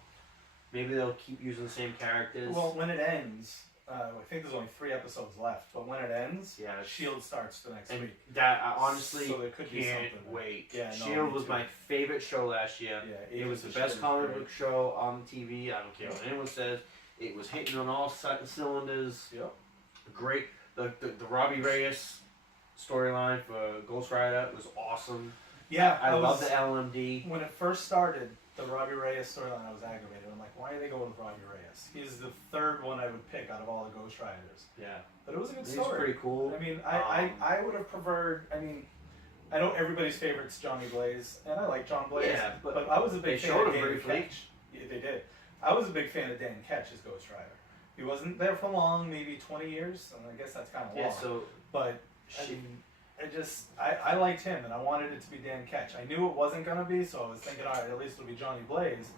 Maybe they'll keep using the same characters. Well, when it ends, I think there's only 3 episodes left. But when it ends, Yeah, it's- Shield starts the next and week. that I honestly So there could be can't something there. wait. Yeah, no, Shield me was too. my favorite show last year. Yeah, It was Agents the of best S.H.I.E.L.D. comic was book show on TV. I don't care what anyone says. It was hitting on all cylinders. great. Yep. Great. The Robbie Reyes storyline for Ghost Rider was awesome. Yeah, I love was- the LMD. When it first started, the Robbie Reyes storyline, I was aggravated. I'm like, why are they going with Robbie Reyes? He's the 3rd one I would pick out of all the Ghost Riders. Yeah, But it was a good he was story. pretty cool. I mean, Um, I would have preferred. I mean, I know everybody's favorite's Johnny Blaze, and I like John Blaze. Yeah, but I was a they big fan showed of him Dan briefly. Ketch. Yeah, they did. I was a big fan of Dan Ketch as Ghost Rider. He wasn't there for long, maybe 20 years, and I guess that's kind of long. Yeah, so But I mean, I liked him, and I wanted it to be Dan Ketch. I knew it wasn't gonna be, so I was thinking, all right, at least it'll be Johnny Blaze.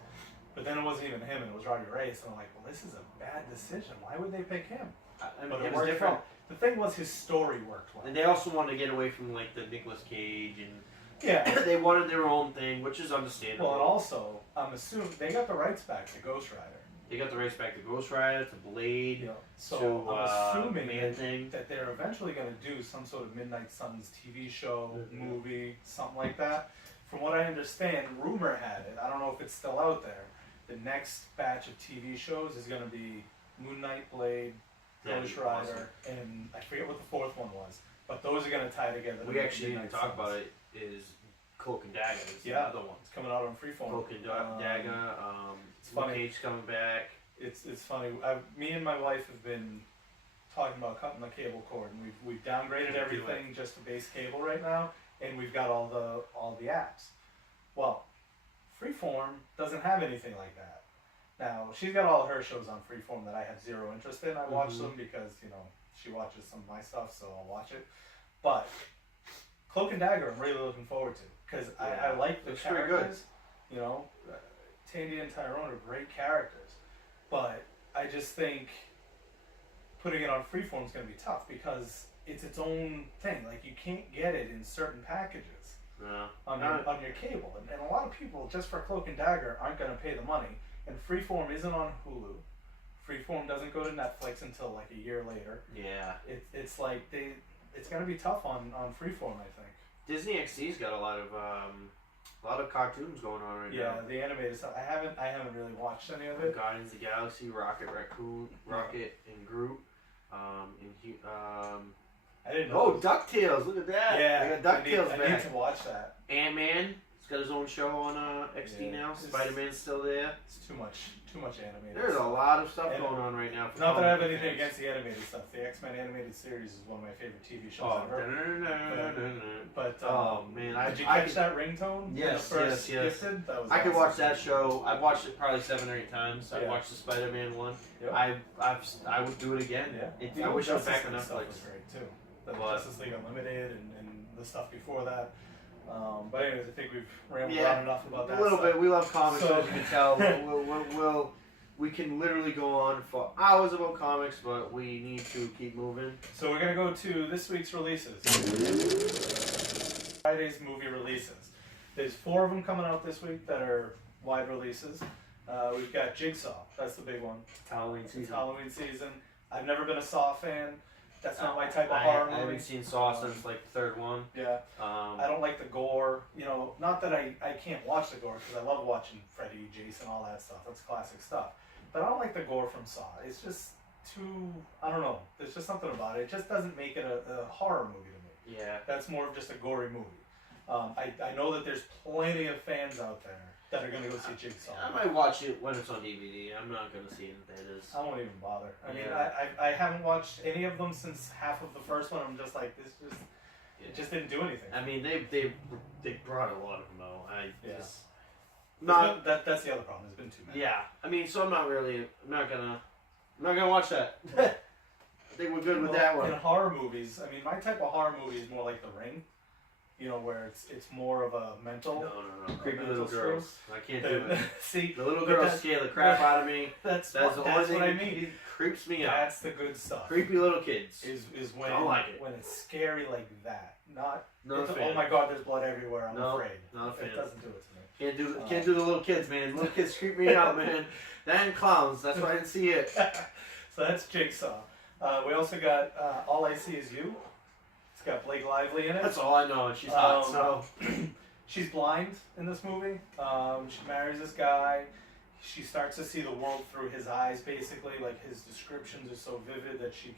But then it wasn't even him, and it was Robbie Reyes, and I'm like, well, this is a bad decision. Why would they pick him? I mean, But it was worked different. out. The thing was, his story worked well. And they also wanted to get away from like the Nicolas Cage, and Yeah. they wanted their own thing, which is understandable. Well, and also, I'm assuming they got the rights back to Ghost Rider. They got the rights back to Ghost Rider, to Blade, You know, so to I'm assuming Man Thing. that they're eventually going to do some sort of Midnight Suns TV show, Mhm. movie, something like that. From what I understand, rumor had it. I don't know if it's still out there. The next batch of TV shows is going to be Moon Knight, Blade, That'd Ghost be Rider, awesome. and I forget what the 4th one was. But those are going to tie together. We to actually didn't Midnight talk Suns. about it. Is Cloak and Dagger? Is Yeah. another one. It's coming out on Freeform. Cloak and Um, Dagger. it's Luke funny. Cage coming back. It's funny. Me and my wife have been talking about cutting the cable cord, and we've downgraded Do everything just to base cable right now, and we've got all the apps. Well, Freeform doesn't have anything like that. Now she's got all her shows on Freeform that I have zero interest in. I watch Mhm. them because she watches some of my stuff, so I'll watch it. But Cloak and Dagger, I'm really looking forward to because I Yeah, like the looks pretty good. characters. Tandy and Tyrone are great characters, but I just think putting it on Freeform is going to be tough because it's its own thing. Like you can't get it in certain packages No. on your cable, and a lot of people just for Cloak and Dagger aren't going to pay the money. And Freeform isn't on Hulu. Freeform doesn't go to Netflix until like a year later. Yeah. It's like it's going to be tough on Freeform, I think. Disney XD's got a lot of cartoons going on right Yeah, now. the animated stuff. I haven't really watched any of it. Guardians of the Galaxy, Rocket Raccoon, Rocket and Groot. I didn't know. Oh, DuckTales! Look at that. Yeah, They got DuckTales I back. need to watch that. Ant-Man. He's got his own show on XD Yeah. now. It's- Spider-Man's still there. It's too much animated. There's a stuff. lot of stuff And going on right now. For Not that I have comic anything fans. against the animated stuff. The X-Men animated series is one of my favorite TV shows Oh, ever. But Oh, man, did you I catch that ringtone? Yes, in the first yes. Gifted? That was I could awesome. watch that show. I've watched it probably 7 or 8 times. I've Yeah. watched the Spider-Man one. Yep. I would do it again. Yeah. I wish it was Justice back on League stuff Netflix. was great too. The But- Justice League Unlimited and the stuff before that. But anyways, I think we've rambled Yeah, on enough about that. A little stuff. bit. We love comics, So- as you can tell. We can literally go on for hours about comics, but we need to keep moving. So we're gonna go to this week's releases. Friday's movie releases. There's 4 of them coming out this week that are wide releases. We've got Jigsaw. That's the big one. It's Halloween It's season. Halloween season. I've never been a Saw fan. That's not my type of horror I movie. haven't seen Saw since like the 3rd one. Yeah, I don't like the gore. You know, not that I can't watch the gore because I love watching Freddy, Jason, all that stuff. That's classic stuff. But I don't like the gore from Saw. It's just too. I don't know. There's just something about it. It just doesn't make it a horror movie to me. Yeah. That's more of just a gory movie. I know that there's plenty of fans out there that are gonna go see Jigsaw. I might watch it when it's on DVD. I'm not gonna see it in theaters. I won't even bother. I mean, Yeah. I haven't watched any of them since half of the first one. I'm just like, it just didn't do anything. I mean, they brought a lot of them out. Yeah. Just Not that's the other problem. There's been too many. yeah. I mean, so I'm not gonna watch that. I think we're good with Well, that one. In horror movies, I mean, my type of horror movie is more like The Ring. You know, where it's more of a mental. No. Creepy mental little girls. I can't do Then- it. See, The little but girls that- scare the crap out of me. That's That's the only what thing I that mean. creeps me out. That's the good stuff. Creepy little kids. Is when Don't like it. when it's scary like that. Not Not a it's, fan. oh my god, there's blood everywhere. I'm No, afraid. not a fan. It doesn't do it to me. Can't do the little kids, man. Little kids creep me out, man. That and clowns. That's why I didn't see it. So that's Jigsaw. We also got All I See Is You. It's got Blake Lively in it. That's all I know. And she's hot. So She's blind in this movie. She marries this guy. She starts to see the world through his eyes, basically. Like his descriptions are so vivid that she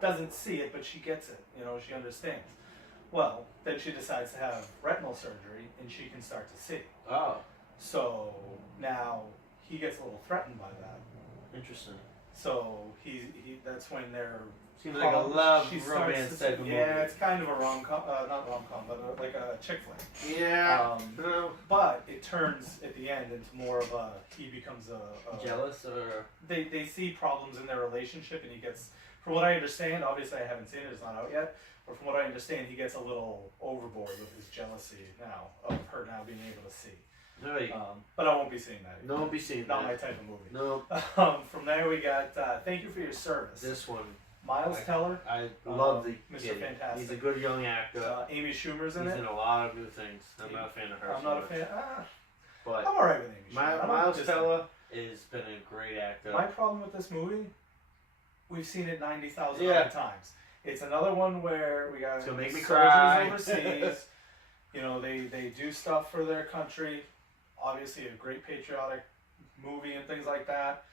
doesn't see it, but she gets it. You know, she understands. Well, then she decides to have retinal surgery, and she can start to see. oh, So now he gets a little threatened by that. interesting. So he that's when they're Seems like a love she starts romance to- type of movie. Yeah, it's kind of a rom-com, not rom-com, but like a chick flick. Yeah. Um, But it turns at the end into more of a he becomes a Jealous or They see problems in their relationship, and he gets, from what I understand, obviously I haven't seen it, it's not out yet, but from what I understand, he gets a little overboard with his jealousy now of her now being able to see. Right. But I won't be seeing that. No one be seeing Not my that. type of movie. No, From there we got Thank You for Your Service. this one. Miles Teller, I love the Mr. kid. Fantastic. He's a good young actor. Amy Schumer's in He's it. in a lot of new things. I'm not a fan of her. I'm so not a much. fan. But I'm alright with Amy Schumer. I don't Miles dislike- Teller has been a great actor. My problem with this movie, we've seen it 90,000 Yeah. other times. It's another one where we got It's gonna make me soldiers cry. overseas. You know, they do stuff for their country. Obviously, a great patriotic movie and things like that.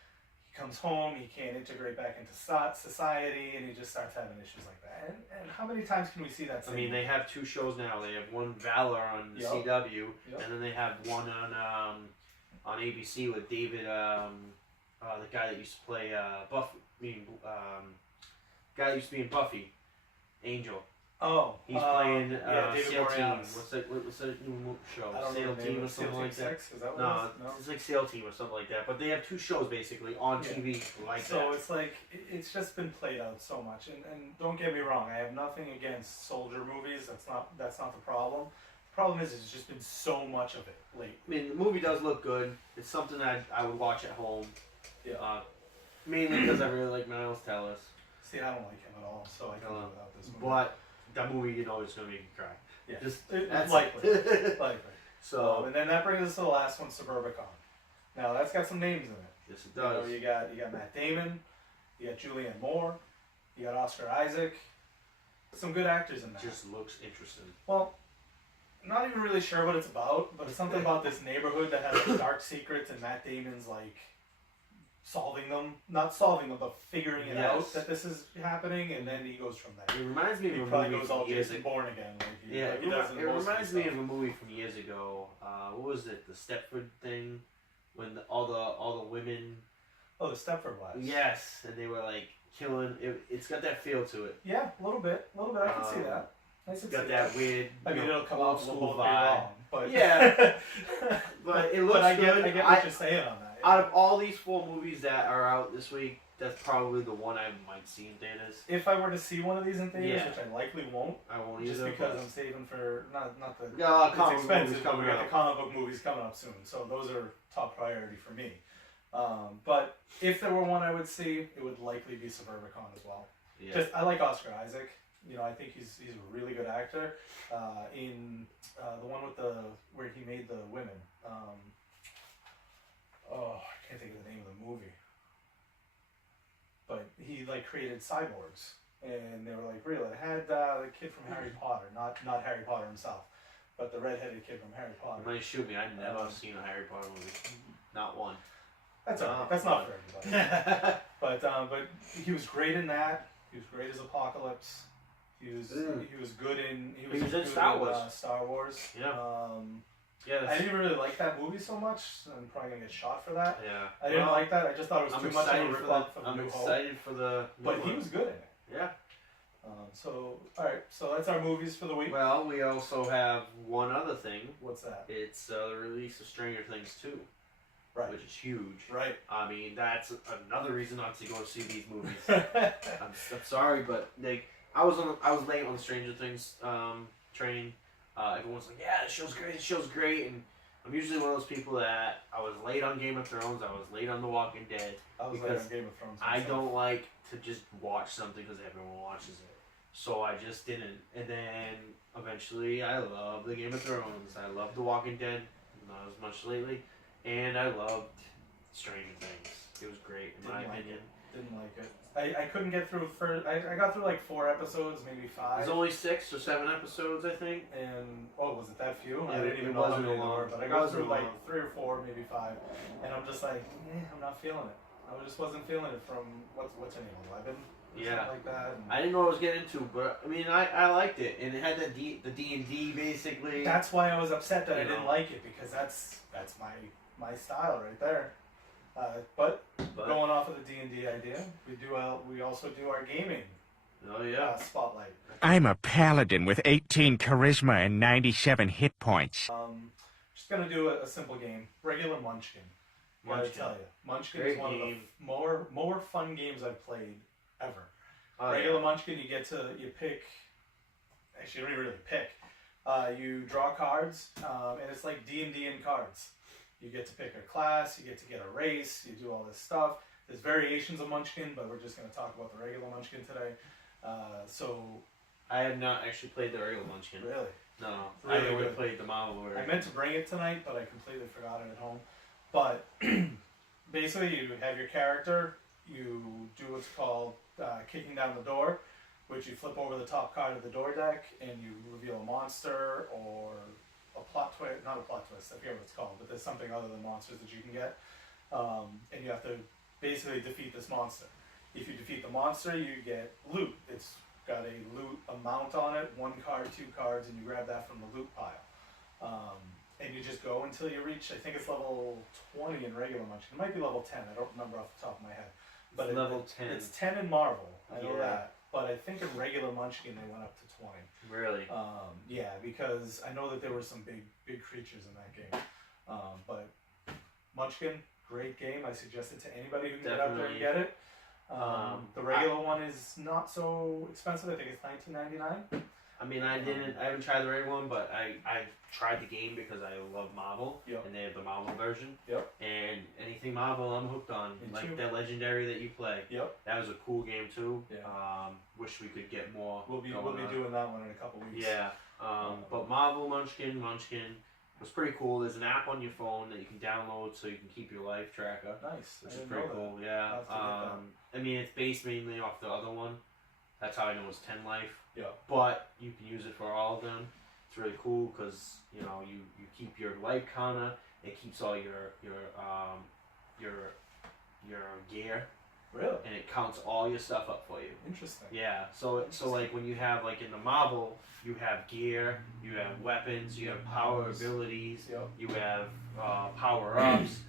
He comes home, he can't integrate back into society, and he just starts having issues like that. And how many times can we see that? I mean, they have 2 shows now. They have one Valor on Yep. CW, Yep. and then they have one on ABC with David, the guy that used to play Buffy. Guy that used to be in Buffy, Angel. Oh, He's playing David SEAL Team. Boreanaz. What's that new show? I don't SEAL know the name Team of or it. something SEAL like Team that. 6? Is that what No, it is? No. it's like SEAL Team or something like that. But they have 2 shows basically on Yeah. TV like So that. it's like it's just been played out so much, and don't get me wrong, I have nothing against soldier movies. That's not the problem. The problem is it's just been so much of it lately. I mean, the movie does look good. It's something that I would watch at home. Yeah. Mainly because I really like Miles Teller. See, I don't like him at all, so I can live without this movie. But that movie, you know, is going to make you cry. yeah, Just it's likely. Likely. So And then that brings us to the last one, Suburbicon. Now that's got some names in it. yes, it You know, does. you got Matt Damon, you got Julianne Moore, you got Oscar Isaac. Some good actors in that. Just looks interesting. Well, I'm not even really sure what it's about, but it's something about this neighborhood that has like, dark secrets, and Matt Damon's like solving them, not solving them, but figuring it out Yes. that this is happening, and then he goes from there. It reminds me He of a probably movie goes from all years Jason ago. Bourne again, like he, Yeah, like he does in it most of reminds his me stuff. of a movie from years ago. What was it? The Stepford thing, when all the women. Oh, the Stepford Wives. Yes, and they were like killing. It's got that feel to it. Yeah, a little bit. I can see that. I can It's see got that. that weird. I mean, you know, it'll come old out school we'll both be vibe. wrong, but Yeah. But it looks I good. get what you're saying on that. Out of all these 4 movies that are out this week, that's probably the one I might see in theaters. If I were to see one of these in theaters, Yeah. which I likely won't, I won't just either. because but- I'm saving for not the We got a lot of it's comic expensive, movies but we coming got the out. comic book movies coming up soon, so those are top priority for me. But if there were one I would see, it would likely be Suburbicon as well. Yeah. Just I like Oscar Isaac. You know, I think he's a really good actor. In the one with where he made the women. I can't think of the name of the movie. But he like created cyborgs, and they were like real. It had the kid from Harry Potter, not Harry Potter himself, but the redheaded kid from Harry Potter. You might shoot me. I've never seen a Harry Potter movie. Not one. That's alright. That's not for everybody. But he was great in that. He was great as Apocalypse. He was good in He was in good Star Wars. Star Wars. Yeah. I that's- didn't really like that movie so much. So I'm probably gonna get shot for that. Yeah. I didn't Well, like that. I just thought it was I'm too much of a excited rip for off the. of I'm New Hope. excited for the. But new he one. was good in it. Yeah. So alright, so that's our movies for the week. Well, we also have one other thing. What's that? It's the release of Stranger Things 2, Right. which is huge. Right. I mean, that's another reason not to go see these movies. I'm sorry, but like I was late on the Stranger Things train. Everyone's like, yeah, the show's great, and I'm usually one of those people that I was late on Game of Thrones, I was late on The Walking Dead. I was because like on Game of Thrones. I myself. don't like to just watch something because everyone watches it, so I just didn't. And then eventually, I love the Game of Thrones. I love The Walking Dead, not as much lately, and I loved Stranger Things. It was great in my Didn't like opinion. Didn't like it. I couldn't get through I got through like 4 episodes, maybe 5. There's only 6 or 7 episodes, I think. And was it that few? Yeah, I didn't even it know how wasn't many a there long- were, but I it got wasn't through a like long. 3 or 4, maybe 5, and I'm just like, I'm not feeling it. I just wasn't feeling it from what's her name, 11, Yeah. something like that. And I didn't know what I was getting into, but I mean, I liked it, and it had the D&D basically. that's why I was upset that I You didn't know. like it, because that's my style right there. But going off of the D&D idea, we also do our gaming Oh yeah. spotlight. I'm a paladin with 18 charisma and 97 hit points. Just gonna do a simple game, regular Munchkin. Gotta Munchkin. tell you, Munchkin Great is one of game. the more fun games I've played ever. Oh, Regular yeah. Munchkin, you pick. Actually, you don't even really pick. You draw cards, and it's like D&D in cards. You get to pick a class, you get to get a race, you do all this stuff. There's variations of Munchkin, but we're just going to talk about the regular Munchkin today. So, I have not actually played the regular Munchkin. really, No, Really I only good. played the Mile Lord. I meant to bring it tonight, but I completely forgot it at home. But basically, you have your character, you do what's called kicking down the door, which you flip over the top card of the door deck and you reveal a monster or a plot twist, not a plot twist, I forget what it's called, but there's something other than monsters that you can get. And you have to basically defeat this monster. If you defeat the monster, you get loot. It's got a loot amount on it, 1 card, 2 cards, and you grab that from the loot pile. And you just go until you reach, I think it's level 20 in regular Munchkin. It might be level 10, I don't remember off the top of my head. But level 10. It's 10 in Marvel, I know Yeah. that. But I think in regular Munchkin they went up to 20. Really? Yeah, because I know that there were some big creatures in that game. But Munchkin, great game. I suggest it to anybody who can get out there and Definitely. get it. The regular one is not so expensive. I think it's $19.99. I mean, I haven't tried the regular one, but I tried the game because I love Marvel, Yep. and they have the Marvel version. Yep. And anything Marvel, I'm hooked on. Me Like too. that Legendary that you play. Yep. That was a cool game too. Yeah. Wish we could get more. We'll be going on. doing that one in a couple weeks. Yeah. But Marvel Munchkin was pretty cool. There's an app on your phone that you can download so you can keep your life tracker, Nice. which I is didn't pretty know cool. I'll Yeah. have to get I mean, it's based mainly off the other one. That's how I know it's 10 life. that. Yeah. But you can use it for all of them. It's really cool because you keep your life counter. It keeps all your gear, Really? and it counts all your stuff up for you. Interesting. Yeah. So like when you have like in the Marvel, you have gear, you have weapons, you have power abilities, Yep. you have power ups,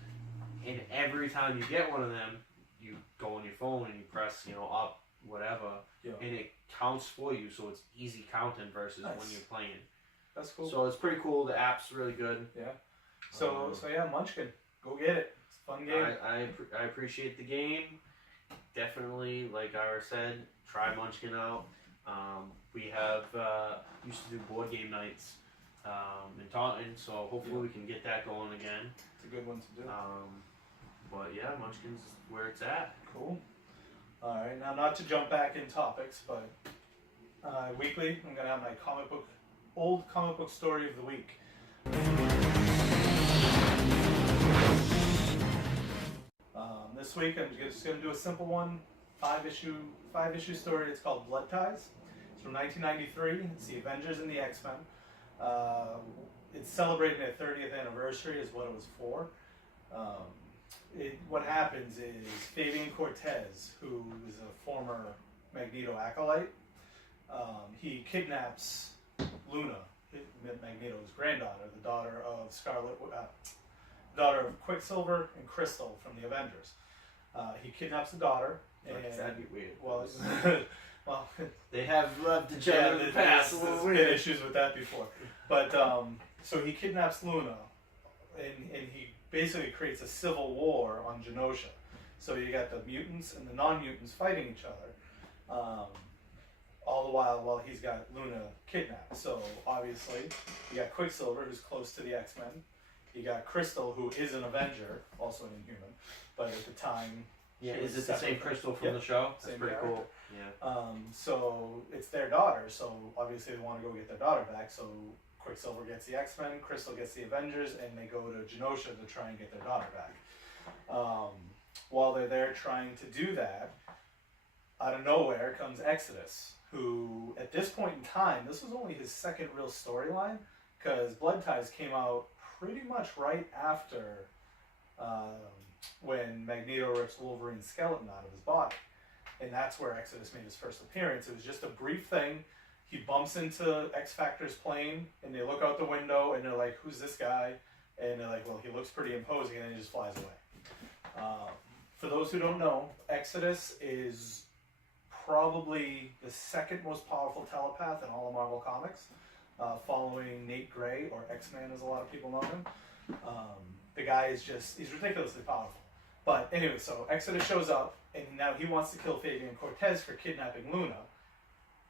and every time you get one of them, you go on your phone and you press up whatever, Yeah. and it counts for you. So it's easy counting versus when Nice. you're playing. That's cool. So it's pretty cool. The app's really good. yeah. So yeah, Munchkin, go get it. It's a fun game. I appreciate the game. Definitely, like Ira said, try Munchkin out. We have used to do board game nights in Taunton, so hopefully we can get that going again. It's a good one to do. But yeah, Munchkin's where it's at. Cool. All right. Now, not to jump back in topics, but weekly, I'm gonna have my old comic book story of the week. This week, I'm just going to do a simple one, five issue story. It's called Blood Ties. It's from 1993. It's the Avengers and the X-Men. It's celebrating their 30th anniversary, is what it was for. What happens is Fabian Cortez, who is a former Magneto acolyte, he kidnaps Luna, Magneto's granddaughter, the daughter of daughter of Quicksilver and Crystal from the Avengers. He kidnaps the daughter, and That'd be weird. well, well, They have loved each yeah, other in the past. A there's little been weird. issues with that before. But so he kidnaps Luna, and he basically creates a civil war on Genosha. So you got the mutants and the non-mutants fighting each other, all the while he's got Luna kidnapped. So obviously you got Quicksilver, who's close to the X-Men. You got Crystal, who is an Avenger, also an Inhuman, but at the time. Yeah, she was is it the same separate. Crystal from Yep. the show? That's Same pretty character. cool. Yeah. So it's their daughter, so obviously they want to go get their daughter back. So Quicksilver gets the X-Men, Crystal gets the Avengers, and they go to Genosha to try and get their daughter back. While they're there trying to do that, out of nowhere comes Exodus, who at this point in time, this was only his second real storyline, because Blood Ties came out pretty much right after when Magneto rips Wolverine's skeleton out of his body. And that's where Exodus made his first appearance. It was just a brief thing. He bumps into X-Factor's plane, and they look out the window, and they're like, who's this guy? And they're like, well, he looks pretty imposing, and then he just flies away. For those who don't know, Exodus is probably the second most powerful telepath in all of Marvel Comics, following Nate Gray, or X-Man as a lot of people know him. The guy is he's ridiculously powerful. But anyway, so Exodus shows up, and now he wants to kill Fabian Cortez for kidnapping Luna.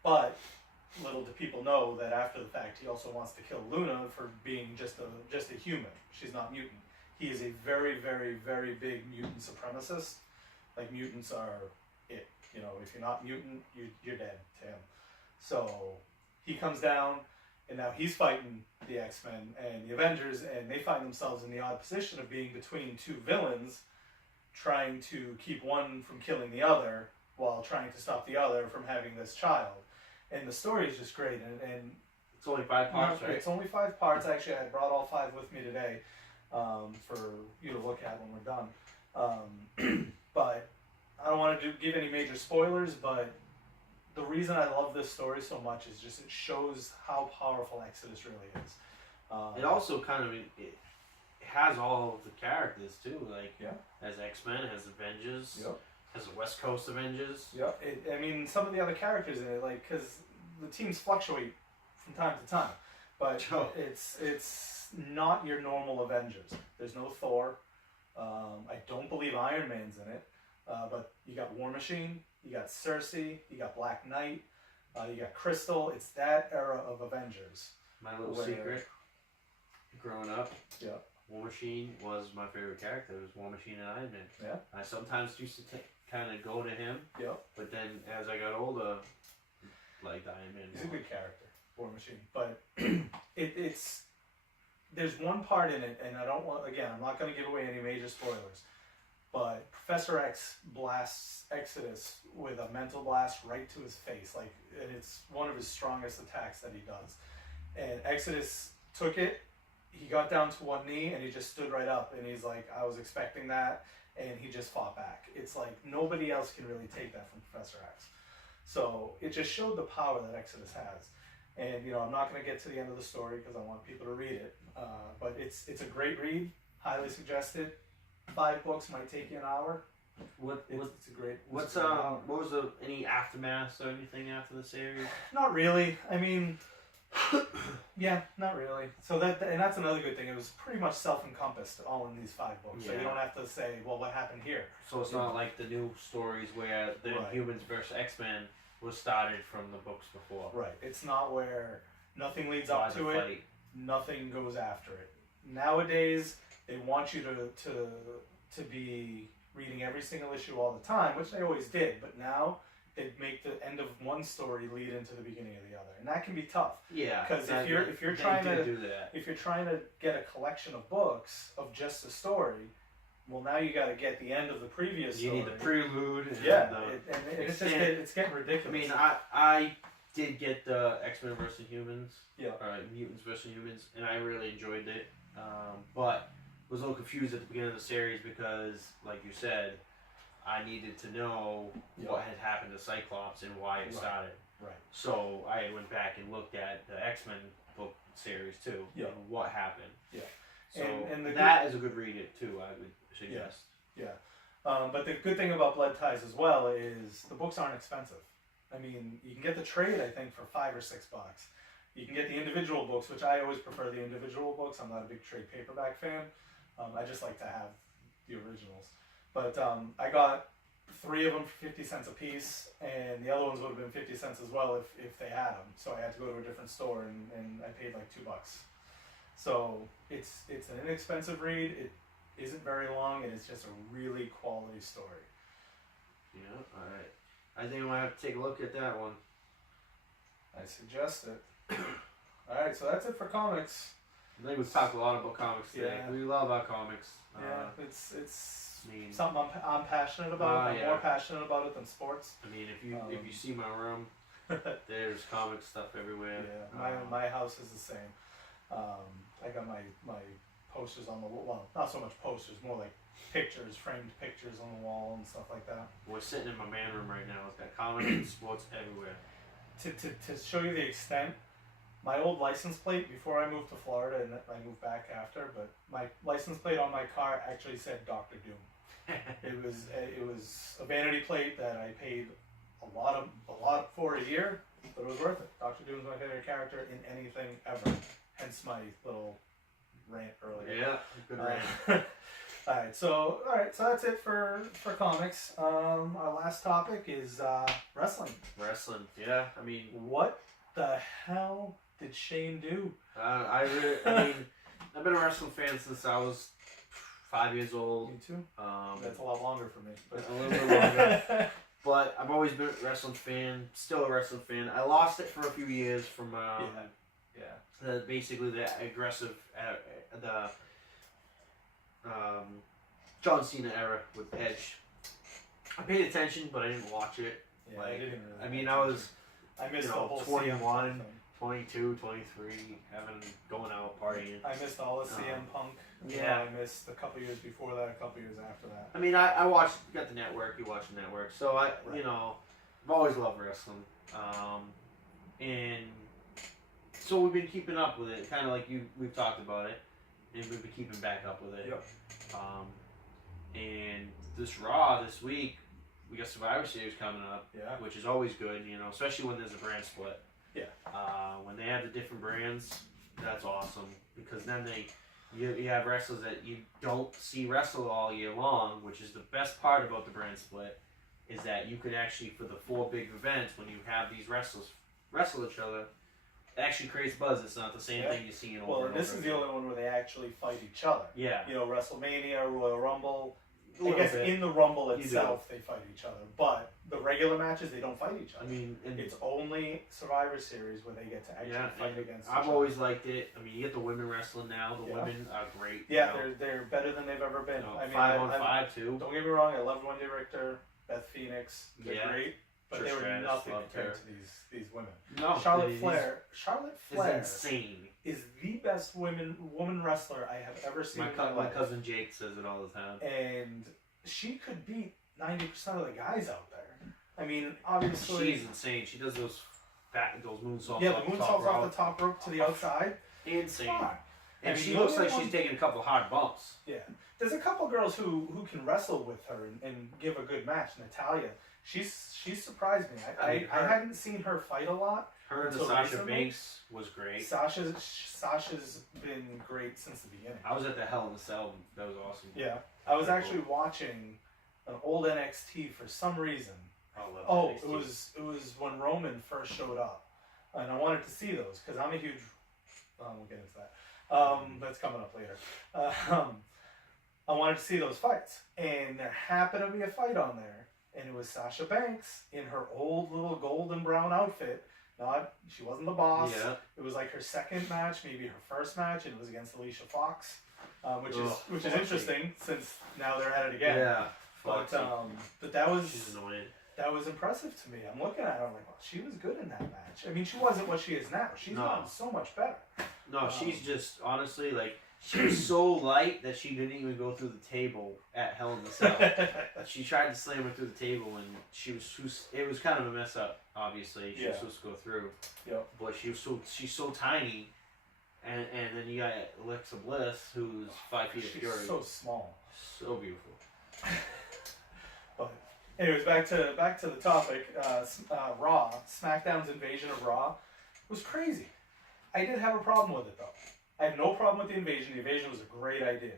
But little do people know that after the fact, he also wants to kill Luna for being just a human. She's not mutant. He is a very, very, very big mutant supremacist. Like, mutants are it. If you're not mutant, you're dead to him. So he comes down, and now he's fighting the X-Men and the Avengers, and they find themselves in the odd position of being between two villains, trying to keep one from killing the other while trying to stop the other from having this child. And the story is just great. And It's only 5 parts, right? it's only 5 parts. Actually, I brought all 5 with me today for you to look at when we're done. But I don't want to give any major spoilers, but the reason I love this story so much is just it shows how powerful Exodus really is. It also kind of it has all of the characters too. Like, Yeah. has X-Men, it has Avengers, Yep. has the West Coast Avengers. Yeah, I mean, some of the other characters in it, like, because the teams fluctuate from time to time, but Sure. it's not your normal Avengers. There's no Thor. I don't believe Iron Man's in it, but you got War Machine, you got Cersei, you got Black Knight, You got Crystal. It's that era of Avengers. My little Where- secret. Growing up, Yeah. War Machine was my favorite character. It was War Machine and Iron Man. Yeah. I sometimes used to kind of go to him, Yep. but then as I got older, like Iron Man. He's a more. good character, War Machine. But it's there's one part in it, and I don't want again. I'm not going to give away any major spoilers. But Professor X blasts Exodus with a mental blast right to his face, and it's one of his strongest attacks that he does. And Exodus took it. He got down to one knee and he just stood right up. And he's like, "I was expecting that," and he just fought back. It's like nobody else can really take that from Professor X. So it just showed the power that Exodus has. And I'm not going to get to the end of the story because I want people to read it. But it's a great read. Highly suggested. 5 books might take you an hour. It's a great. What was any aftermath or anything after the series? Not really. I mean, yeah, not really. So that's another good thing. It was pretty much self-encompassed all in these 5 books. So you Yeah. don't have to say, well, what happened here? So it's not like the new stories where the Right. Humans versus X-Men was started from the books before. Right. It's not where nothing leads Why up the to it. fight? Nothing goes after it. Nowadays, they want you to be reading every single issue all the time, which they always did. But now they make the end of one story lead into the beginning of the other, and that can be tough. Yeah, 'Cause if you're they trying did to- do that. If you're trying to get a collection of books of just a story, well, now you got to get the end of the previous You story. need the prelude. And Yeah, the, it's getting I ridiculous. mean, I did get the X-Men versus Humans. Yeah. Or Mutants versus Humans, and I really enjoyed it. But was a little confused at the beginning of the series because, like you said, I needed to know Yeah. what had happened to Cyclops and why it Right. started. Right. So I went back and looked at the X-Men book series too, Yeah. and what happened. Yeah. So And the that is a good read it too. I would suggest. Yeah. But the good thing about Blood Ties as well is the books aren't expensive. I mean, you can get the trade, I think, for $5 or $6. You can get the individual books, which I always prefer the individual books. I'm not a big trade paperback fan. I just like to have the originals. But I got 3 of them for 50 cents a piece, and the other ones would have been 50 cents as well if they had them. So I had to go to a different store, and I paid like $2. So it's an inexpensive read. It isn't very long, and it's just a really quality story. Yeah. All right. I think I might have to take a look at that one. I suggest it. All right, so that's it for comics. I think we've talked a lot about comics today. Yeah. We love our comics. Yeah, it's I mean, something I'm passionate about. I'm yeah. more passionate about it than sports. if you see my room, Yeah, there's comic stuff everywhere. my house is the same. I got my posters on the wall. Well, not so much posters, more like pictures, framed pictures on the wall and stuff like that. We're sitting in my man room right now. It's got comics and sports everywhere. To show you the extent, my old license plate before I moved to Florida, and I moved back after, but my license plate on my car actually said Dr. Doom. It was a vanity plate that I paid a lot for a year, but it was worth it. Dr. Doom's my favorite character in anything ever. Hence my little rant earlier. Yeah, good rant. All right, so that's it for comics. Our last topic is wrestling. Wrestling, yeah. I mean, What the hell did Shane do? I mean, I've been a wrestling fan since I was 5 years old. Me too. That's a A lot longer for me. But little bit longer. But I've always been a wrestling fan, still a wrestling fan. I lost it for a few years from yeah. basically the aggressive, John Cena era with Edge. I paid attention, but I didn't watch it. Yeah, Like, I didn't really. I mean, I was I missed you the know, whole 21. CM Punk thing. 22, 23, going out partying. I missed all the CM Punk. Yeah. I missed a couple years before that, a couple years after that. I mean, I watched, got the network, you watch the network, so Right. I've always loved wrestling. And so we've been keeping up with it, kind of like we've talked about it, and we've been keeping back up with it. Yep. And this Raw this week, we got Survivor Series coming up, Yeah. which is always good, especially when there's a brand split. Yeah. When they have the different brands, that's awesome, because then you have wrestlers that you don't see wrestle all year long, which is the best part about the brand split, is that you can actually, for the 4 big events, when you have these wrestlers wrestle each other, it actually creates buzz. It's not the same Yeah. thing you see in over Well, and and this over is the again. only one where they actually fight each other. Yeah. You know, WrestleMania, Royal Rumble. A I little guess bit. in the Rumble You do. itself, they fight each other. But the regular matches, they don't fight each I other. mean, and It's only Survivor Series where they get to actually yeah, fight and against each I've other. always liked it. I mean, you get the women wrestling now. The Yeah. women are great. Yeah, you know. they're better than they've ever been. You know, I mean, 5-on-5 too. don't get me wrong, I loved Wendy Richter, Beth Phoenix. They're Yeah. great, but Trish they were Stratus, nothing loved compared her. to these women. No, Charlotte it Flair is insane. is the best woman wrestler I have ever seen My, in my my life. cousin Jake says it all the time. And she could beat 90% of the guys out there. I mean, obviously, She's insane. She does those moonsaults. yeah, the off the moonsaults top off rope. the top rope to the outside. Insane. Fuck. And I mean, she the looks only like she's one- taking a couple hard bumps. Yeah, there's a couple girls who can wrestle with her and give a good match. Natalia, she's surprised me. I mean, I her- hadn't seen her fight a lot. Her and Until Sasha recently? Banks was great. Sasha's been great since the beginning. I was at the Hell in a Cell. That was awesome. Yeah, I was actually watching an old NXT for some reason. I love Oh, NXT. it was when Roman first showed up, and I wanted to see those because I'm a huge. We'll get into that. That's coming up later. I wanted to see those fights, and there happened to be a fight on there, and it was Sasha Banks in her old little golden brown outfit. She wasn't the boss. Yeah. It was like her second match, maybe her first match, and it was against Alicia Fox, which is Foxy. interesting since now they're at it again. Yeah. But Foxy. but that was She's annoying. that was impressive to me. I'm looking at her, I'm like, well, she was good in that match. I mean, she wasn't what she is now. She's No. gotten so much better. No, she's just honestly like she was so light that she didn't even go through the table at Hell in the Cell. She tried to slam her through the table, and it was kind of a mess up. Obviously, she was Yeah. supposed to go through, Yep. but she's so tiny, and then you got Alexa Bliss, who's 5 feet of She's fury, so small. so beautiful. But anyways, back to the topic. Raw, SmackDown's invasion of Raw was crazy. I did have a problem with it though. I have no problem with the invasion. The invasion was a great idea.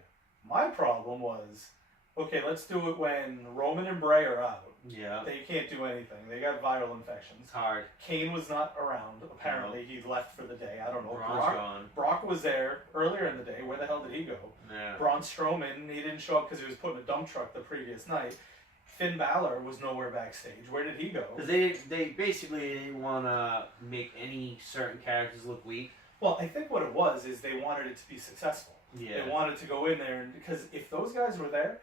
My problem was, okay, let's do it when Roman and Bray are out. Yeah, They can't do anything. They got viral infections. it's hard. Kane was not around. Apparently, he left for the day. I don't know. Braun's gone. Brock was there earlier in the day. Where the hell did he go? Yeah, Braun Strowman, he didn't show up because he was put in a dump truck the previous night. Finn Balor was nowhere backstage. Where did he go? because they basically want to make any certain characters look weak. Well, I think what it was is they wanted it to be successful. Yeah, They wanted to go in there, and because if those guys were there,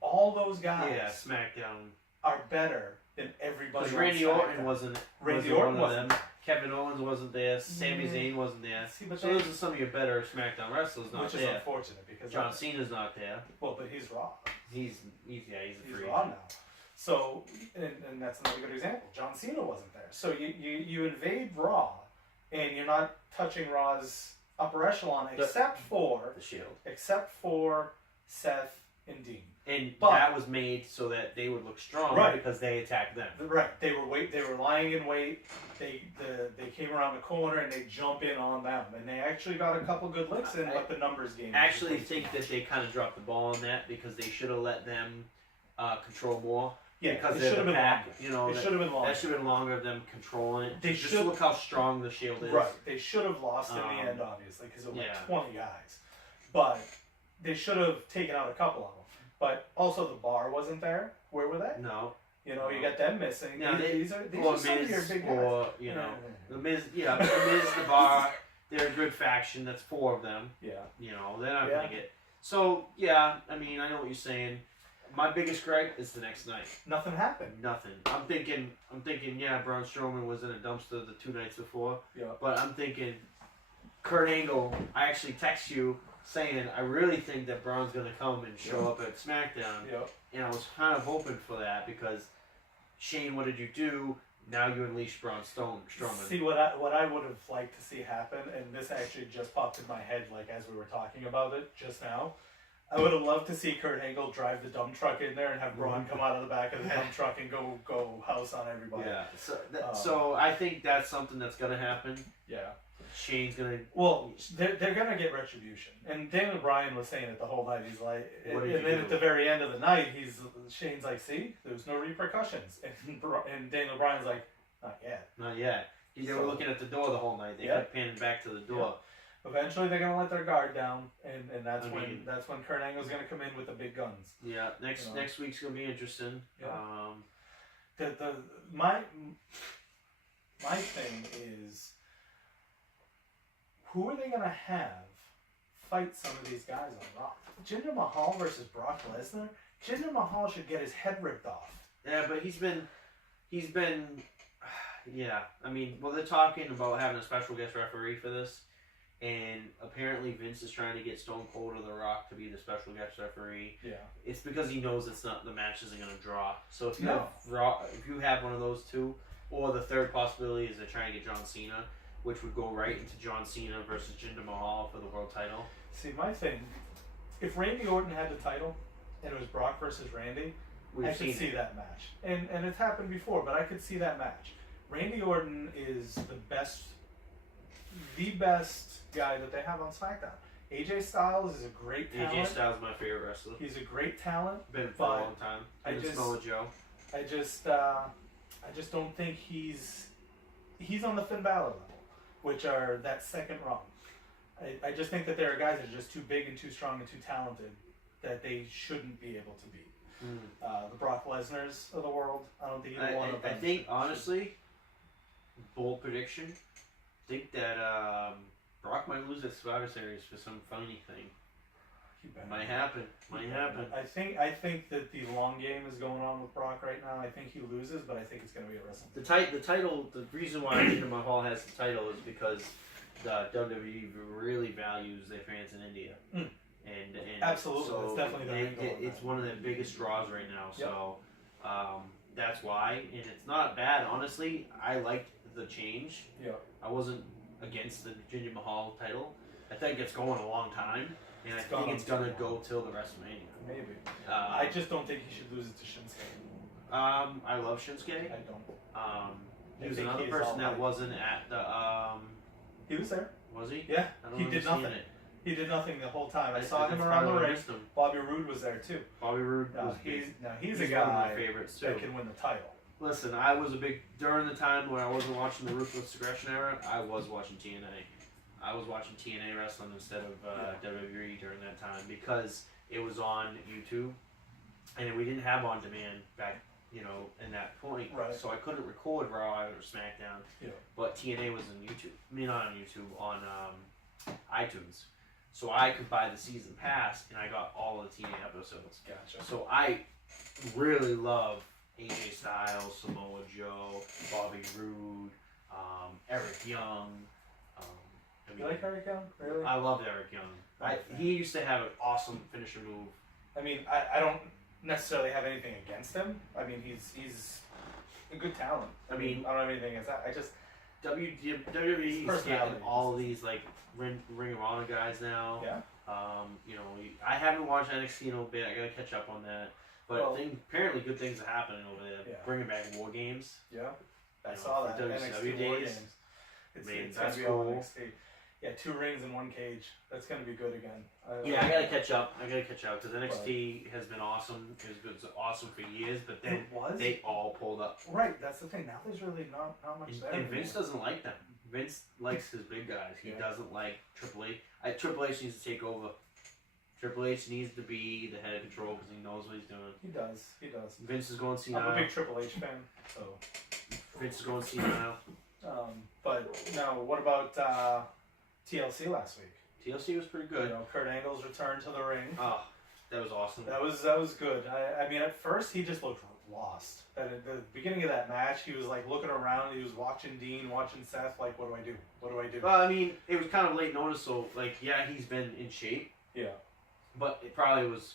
all those guys yeah, SmackDown. are better than everybody Because on Randy SmackDown. Orton wasn't. Randy wasn't Orton one of wasn't. them. Kevin Owens wasn't there. Sami Mm. Zayn wasn't there. See, but So those are some of your better SmackDown wrestlers not which is there. unfortunate because John Cena's not there. well, but he's Raw. He's a He's free Raw agent. now. So, and that's another good example. John Cena wasn't there. So you invade Raw, and you're not touching Raw's upper echelon except for The Shield. Seth and Dean. And But- that was made so that they would look strong Right. because they attacked them. Right. They were lying in wait. They came around the corner and they jump in on them, and they actually got a couple good licks in, but the numbers game. I actually think that they kind of dropped the ball on that because they should have let them control more. yeah, because it they're should have the been pack, longer. you know, it that- should have been longer. That should have been longer of them controlling it. They Just should- look how strong the Shield is. Right. They should have lost in the Um, end, obviously, because it was yeah. like 20 guys. But they should have taken out a couple of them. But also the bar wasn't there. Where were they? No. You know, you got them missing. Yeah, these are Or some of your Miz, big guys. or, you know, the Miz, yeah, the Miz, the Bar, they're a good faction. That's 4 of them. Yeah. You know, they're not Yeah. gonna get. So yeah, I mean, I know what you're saying. My biggest gripe is the next night. Nothing happened. Nothing. I'm thinking. Yeah, Braun Strowman was in a dumpster the 2 nights before. Yeah. But I'm thinking, Kurt Angle. I actually text you saying I really think that Braun's gonna come and show up at SmackDown, Yeah. and I was kind of hoping for that because Shane, what did you do? Now you unleash Braun Strowman. See what I would have liked to see happen, and this actually just popped in my head like as we were talking about it just now. I would have loved to see Kurt Angle drive the dump truck in there and have Braun come out of the back of the dump truck and go house on everybody. Yeah. So Um, so I think that's something that's gonna happen. Yeah. Shane's gonna. Well, they're gonna get retribution, and Daniel Bryan was saying it the whole night. He's like, What and did you then do? at the very end of the night, Shane's like, "See, there's no repercussions," and Daniel Bryan's like, "Not yet." Not yet. They were looking at the door the whole night. They Yeah. kept panning back to the door. Eventually, they're gonna let their guard down, and that's I mean- that's when Kurt Angle's gonna come in with the big guns. Yeah, next You know. next week's gonna be interesting. Yeah. My thing is, who are they gonna have fight some of these guys on Raw? Jinder Mahal versus Brock Lesnar. Jinder Mahal should get his head ripped off. Yeah, but he's been, yeah. I mean, well, they're talking about having a special guest referee for this, and apparently Vince is trying to get Stone Cold or The Rock to be the special guest referee. Yeah. It's because he knows the match isn't going to draw. So if you No. have if you have one of those two, or the third possibility is they're trying to get John Cena, which would go right into John Cena versus Jinder Mahal for the world title. See, my thing, if Randy Orton had the title and it was Brock versus Randy, We've I could seen see it. that match. And it's happened before, but I could see that match. Randy Orton is the best guy that they have on SmackDown. AJ Styles is a great talent. AJ Styles is my favorite wrestler. He's a great talent. Been for a but long time. I Been just- Samoa Joe. I just don't think he's on the Finn Balor level, which are that second rung. I just think that there are guys that are just too big and too strong and too talented that they shouldn't be able to beat. The Brock Lesnar's of the world, I don't think either one of them. I think honestly, bold prediction. Think that Brock might lose at Survivor Series for some funny thing. He better. Might happen. Might happen. I think that the long game is going on with Brock right now. I think he loses, but I think it's going to be a wrestling. The title. The reason why Jinder Mahal has the title is because the WWE really values their fans in India. And Absolutely, so it's definitely the angle on it's that. one of the biggest draws right now. So that's why, and it's not bad. Honestly, I liked the change. Yeah. I wasn't against the Jinder Mahal title. I think it's going a long time, and I It's think gone it's gonna too go till the WrestleMania. Maybe. I I just don't think he should lose it to Shinsuke. I love Shinsuke. I don't. He I was think another he's person that alright. wasn't at the. He was there. Was he? Yeah. I don't He remember did seeing nothing. it. He did nothing the whole time. I That's- saw him that's around the probably why I ring. missed him. Bobby Roode was there too. Bobby Roode Now was big. he's a He's one of my guy favorites that too. can win the title. Listen, I was a big during the time when I wasn't watching the Ruthless Aggression era. I was watching TNA. I was watching TNA wrestling instead of WWE during that time because it was on YouTube, and we didn't have on demand back, in that point. Right. So I couldn't record Raw or SmackDown. Yeah. But TNA was on YouTube. I mean, not on YouTube, on iTunes. So I could buy the season pass, and I got all of the TNA episodes. Gotcha. So I really love AJ Styles, Samoa Joe, Bobby Roode, Eric Young. You like Eric Young? Really? I loved Eric Young. He used to have an awesome finisher move. I mean, I don't necessarily have anything against him. I mean, he's a good talent. I mean- don't have anything against that. I just WWE is personality. getting all these like Ring of Honor guys now. yeah. I haven't watched NXT in a bit. I gotta catch up on that. But Well- apparently good things are happening over there. Yeah. Bringing back War Games. Yeah. I You know, saw for that WCW NXT War days. Games. It's, I mean, it's gonna that's be all cool. NXT. Yeah, 2 rings in 1 cage. That's gonna be good again. Yeah, I gotta catch up. Because NXT has been awesome. It's been awesome for years, but then It was they all pulled up. right. That's the thing. Now there's really not much And, there. and Vince anymore. doesn't like them. Vince likes his big guys. He Yeah. doesn't like Triple H. Triple H needs to take over. Triple H needs to be the head of control because he knows what he's doing. He does. Vince is going I'm a senile. big Triple H fan. So, Vince is going senile. but no. What about TLC last week? TLC was pretty good. You know, Kurt Angle's return to the ring. Oh, that was awesome. That was good. I mean, at first he just looked lost. At the beginning of that match, he was like looking around. He was watching Dean, watching Seth. Like, what do I do? What do I do? Well, I mean, it was kind of late notice, so like, yeah, he's been in shape, Yeah. but it probably was.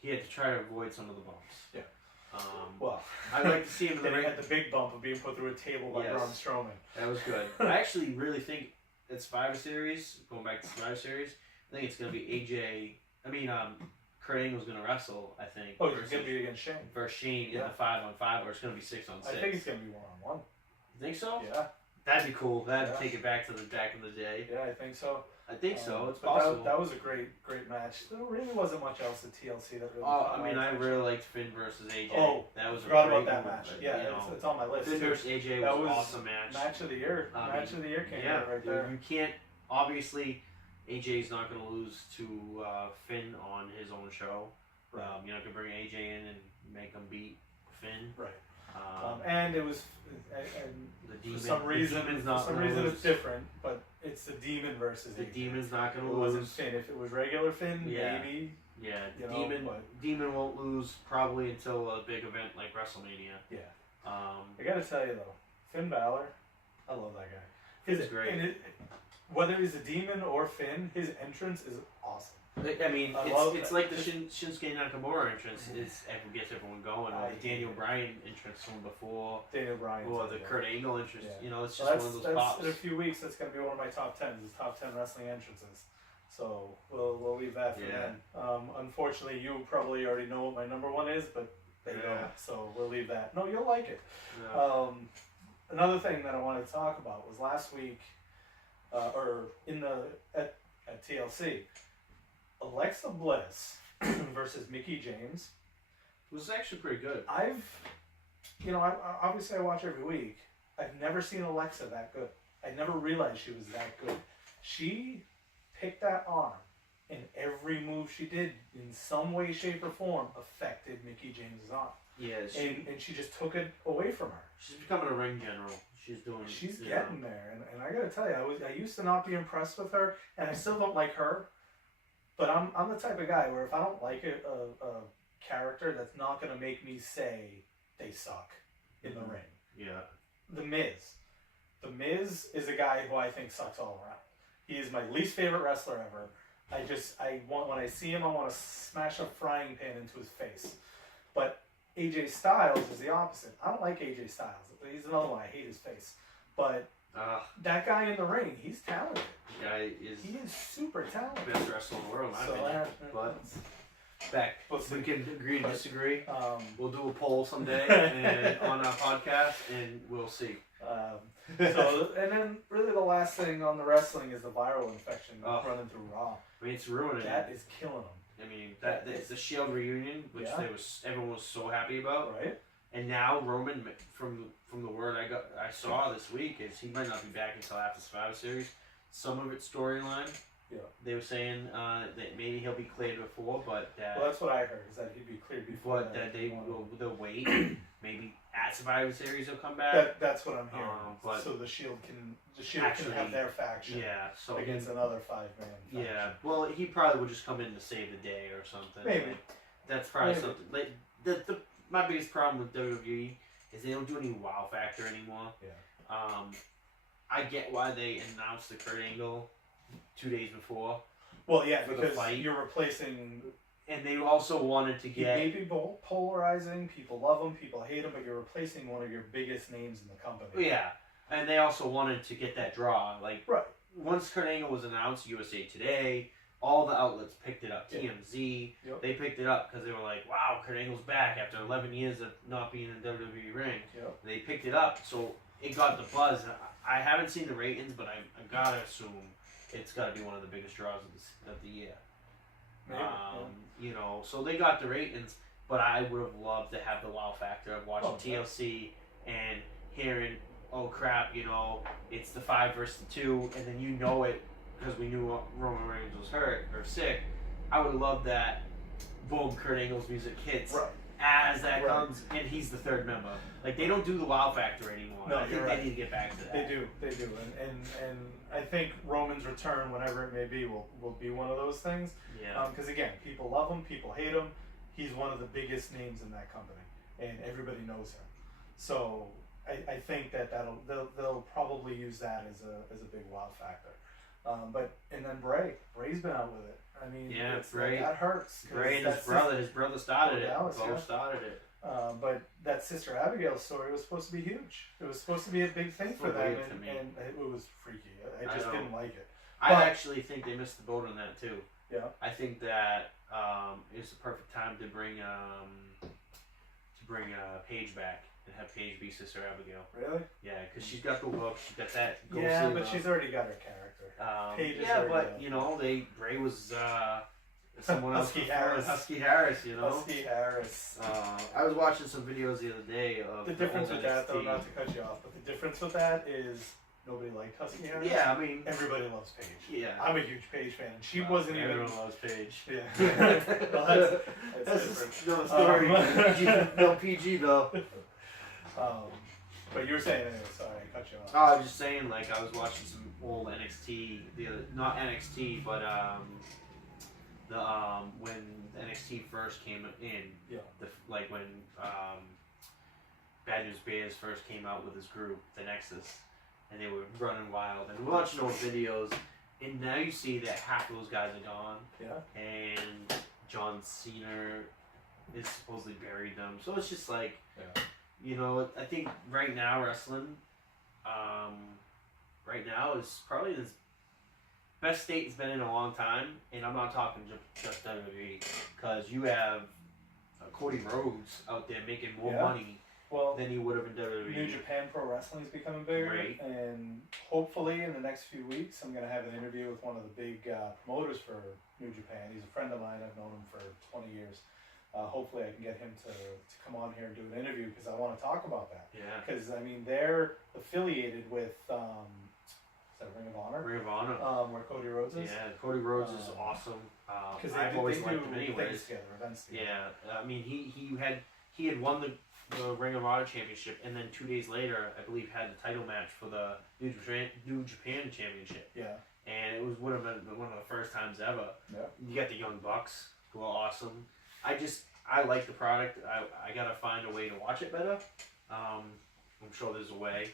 He had to try to avoid some of the bumps. Yeah. Um, Well, I'd like to see him in the then he ring. had the big bump of being put through a table by Yes. Braun Strowman. That was good. I actually really think at Survivor Series, going back to Survivor Series, I think it's going to be Kurt Angle's going to wrestle, I think. Oh, he's going to be against Shane. versus Shane in Yeah. the 5-on-5, or it's going to be 6-on-6. I think it's going to be 1-on-1. You think so? Yeah. That'd be cool. That'd Yeah. take it back to the back in the day. Yeah, I think so. I think so. It's But possible. That was a great match. There really wasn't much else at TLC that really. Oh, caught I my mean, I attention. really liked Finn versus AJ. Oh, that was a Forgot great about that move, match. but, Yeah, you know, it's on my list. Finn too. versus AJ That was an was awesome match. Match of the year. Match of the year came out right there. You can't. Obviously, AJ's not going to lose to Finn on his own show. Right. You're not going to bring AJ in and make him beat Finn. Right. Um, And it was, and the demon. for some reason, the demon's not gonna it's lose. different. But it's the demon versus The AJ. demon's not going It to wasn't lose. Finn. If it was regular Finn, Yeah. maybe. Yeah, You know, demon. but- Demon won't lose probably until a big event like WrestleMania. Yeah. Um, I gotta tell you though, Finn Balor, I love that guy. He's great. And whether he's a demon or Finn, his entrance is awesome. I mean, I love it's that. like the Shinsuke Nakamura entrance. It gets everyone going. Or I the Daniel Bryan entrance from before, Daniel Bryan. or the Kurt Angle entrance. Yeah. You know, it's So just one of those that's pops. in a few weeks. That's gonna be one of my top 10s. Is top 10 wrestling entrances. So we'll leave that for Yeah. then. Unfortunately, you probably already know what my number one is, but they Yeah. don't. So we'll leave that. No, you'll like it. Yeah. Another thing that I wanted to talk about was last week, or at TLC, Alexa Bliss versus Mickey James. It was actually pretty good. I obviously I watch every week. I've never seen Alexa that good. I never realized she was that good. She picked that arm, and every move she did, in some way, shape, or form, affected Mickey James's arm. Yeah, And she just took it away from her. she's becoming a ring general. She's doing. She's you getting know. there, and I gotta tell you, I used to not be impressed with her, and I still don't like her. But I'm the type of guy where if I don't like a character, that's not gonna make me say they suck in the ring. Yeah. The Miz. The Miz is a guy who I think sucks all around. He is my least favorite wrestler ever. When I see him, I want to smash a frying pan into his face. But AJ Styles is the opposite. I don't like AJ Styles. He's another one. I hate his face. But that guy in the ring, he's talented. The guy is He is super talented. best wrestler in the world, in my opinion. But Beck, We'll see. we can agree to But, disagree. Um, We'll do a poll someday and, on our podcast, and we'll see. and then really the last thing on the wrestling is the viral infection Oh. running through Raw. I mean, it's ruining That it. is killing them, I mean, that it's is- the Shield reunion, which Yeah. everyone was so happy about, right? and now Roman, from the word I saw this week, is he might not be back until after Survivor Series. Some of it's storyline. Yeah. They were saying that maybe he'll be cleared before, but that. Well, that's what I heard, is that he'd be cleared before. But that they'll wait. Maybe at Survivor Series he'll come back. That's what I'm hearing. But so the Shield can actually, have their faction Yeah. So against another 5-man faction. yeah. Well, he probably would just come in to save the day or something. Maybe. Like, that's probably Maybe. something. Like my biggest problem with WWE is they don't do any wow factor anymore. Yeah. I get why they announced the Kurt Angle 2 days before, Well, yeah, For the because fight. you're replacing. and they also wanted to He get. may be polarizing. People love him. People hate him. But you're replacing one of your biggest names in the company. Yeah, and they also wanted to get that draw. Like Right. once Kurt Angle was announced, USA Today, all the outlets picked it up. Yeah. TMZ, Yep. they picked it up because they were like, "Wow, Kurt Angle's back after 11 years of not being in the WWE ring." Yep. They picked it up, so it got the buzz. I haven't seen the ratings, but I gotta assume it's got to be one of the biggest draws of the year. Maybe. You know, so they got the ratings, but I would have loved to have the wow factor of watching Oh, yeah. TLC and hearing, oh crap, you know, it's the 5 versus the 2, and then you know it because we knew Roman Reigns was hurt or sick. I would love that. Boom, Kurt Angle's music hits Right. as that Right. comes, and he's the third member. Like they don't do the wow factor anymore. No, I think you're they right. need to get back to that. They do, and I think Roman's return, whenever it may be, will be one of those things. Yeah. Because again, people love him, people hate him. He's one of the biggest names in that company, and everybody knows him. So I think they'll probably use that as a big wow factor. And then Bray's been out with it. I mean, Yeah, it's Bray. that hurts. 'cause Bray and that's his brother started it. Dallas, Both yeah. started it. But that Sister Abigail story was supposed to be huge. It was supposed to be a big thing for them, Weird to me. and it was freaky. I I just know. didn't like it. I But- actually think they missed the boat on that too. Yeah. I think that it's the perfect time to bring Paige back and have Paige be Sister Abigail. Really? Yeah, because she's got the look, she's got that. Yeah, ghostly but look. she's already got her character. Paige is yeah, already but got- you know, Bray was someone else. Husky before, Harris. Husky Harris, you know. Husky Harris. I was watching some videos the other day of The difference old with that, though, NXT. not to cut you off, but the difference with that is nobody liked Husky Harris. Yeah, I mean, Everybody loves Paige. yeah. I'm a huge Paige fan. She wasn't even. Everyone loves Paige. Yeah. Well, that's different. No story. PG, no PG though. But you were saying anyway. Sorry, I cut you off. Oh, I was just saying, like, I was watching some old NXT, not NXT, but the when NXT first came in, Yeah. like when Bad News Bears first came out with his group, the Nexus, and they were running wild, and we're watching old videos, and now you see that half of those guys are gone, Yeah. and John Cena is supposedly buried them, so it's just like. Yeah. You know, I think right now wrestling, right now is probably the best state it's been in a long time, and I'm not talking just WWE, because you have Cody Rhodes out there making more Yeah. money Well, than he would have in WWE. New Japan Pro Wrestling is becoming bigger, Right. and hopefully in the next few weeks, I'm going to have an interview with one of the big promoters for New Japan. He's a friend of mine. I've known him for 20 years. Hopefully, I can get him to come on here and do an interview because I want to talk about that. Yeah. Because I mean, they're affiliated with is that Ring of Honor, Ring of Honor. where Cody Rhodes is. Yeah, Cody Rhodes is awesome. Because I've they always do liked him things anyways. together, events together. Yeah, I mean he had won the Ring of Honor championship, and then 2 days later, I believe, had the title match for the New Japan championship, Yeah. and it would have been one of the first times ever. Yeah. You got the Young Bucks, who are awesome. I like the product. I gotta find a way to watch it better. I'm sure there's a way,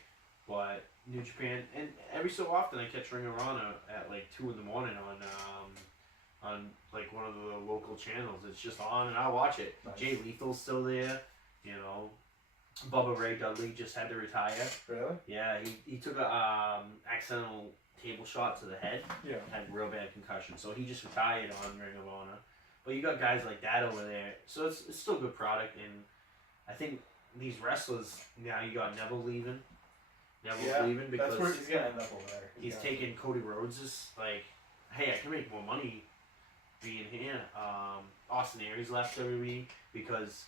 but New Japan, and every so often I catch Ring of Honor at like 2 a.m. on like one of the local channels. It's just on, and I watch it. Nice. Jay Lethal's still there. You know, Bubba Ray Dudley just had to retire. Really? Yeah, he took a accidental table shot to the head. Yeah. Had real bad concussion, so he just retired on Ring of Honor. But you got guys like that over there, so it's still a good product. And I think these wrestlers now, you got Neville leaving. Neville's leaving because that's where he's gonna end up over there. he's taking Cody Rhodes' like, hey, I can make more money being here. Austin Aries left WWE because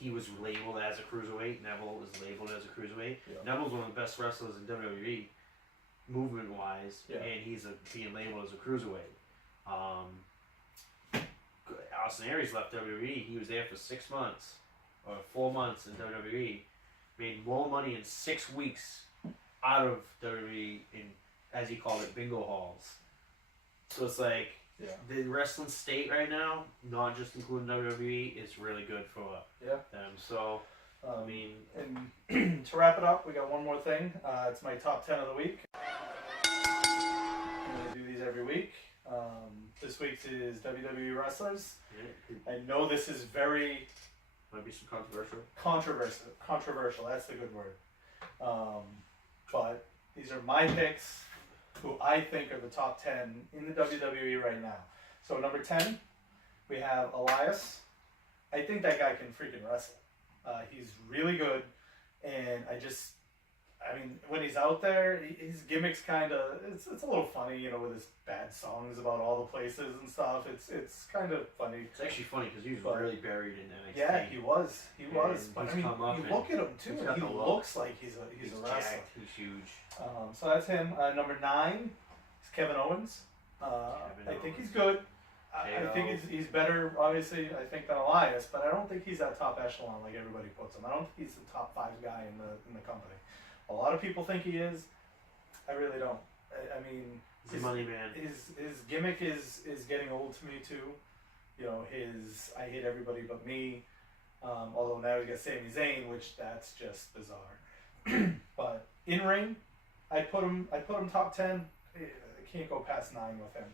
he was labeled as a cruiserweight. Neville was labeled as a cruiserweight. Yeah. Neville's one of the best wrestlers in WWE, movement wise, Yeah. and he's being labeled as a cruiserweight. Austin Aries left WWE. He was there for 6 months or 4 months in WWE. Made more money in 6 weeks out of WWE in, as he called it, bingo halls. So it's like Yeah. the wrestling state right now, not just including WWE, is really good for Yeah. them. So I mean, And to wrap it up, we got one more thing. It's my top 10 of the week. I'm going to do these every week. This week's is WWE wrestlers. yeah, it I know this is very might be some controversial. controversial. That's the good word. But these are my picks, who I think are the top 10 in the WWE right now. So number 10, we have Elias. I think that guy can freaking wrestle. He's really good, and I mean, when he's out there, his gimmick's kind of, it's a little funny, you know, with his bad songs about all the places and stuff. It's kind of funny. It's actually funny because he was But- really buried in NXT. Yeah, he was. He was. And But I he's mean, come up you and look at him too, he's and got he the look. looks like he's a He's wrestler. jacked. He's huge. So that's him. Number 9 is Kevin Owens. I think he's good. I think he's better, obviously, I think, than Elias, but I don't think he's that top echelon like everybody puts him. I don't think he's the top 5 guy in the company. A lot of people think he is. I really don't. I mean, He's a money man. his gimmick is getting old to me too. You know, I hate everybody but me. Although now we got Sami Zayn, which that's just bizarre. But in ring, I put him top 10. I can't go past 9 with him.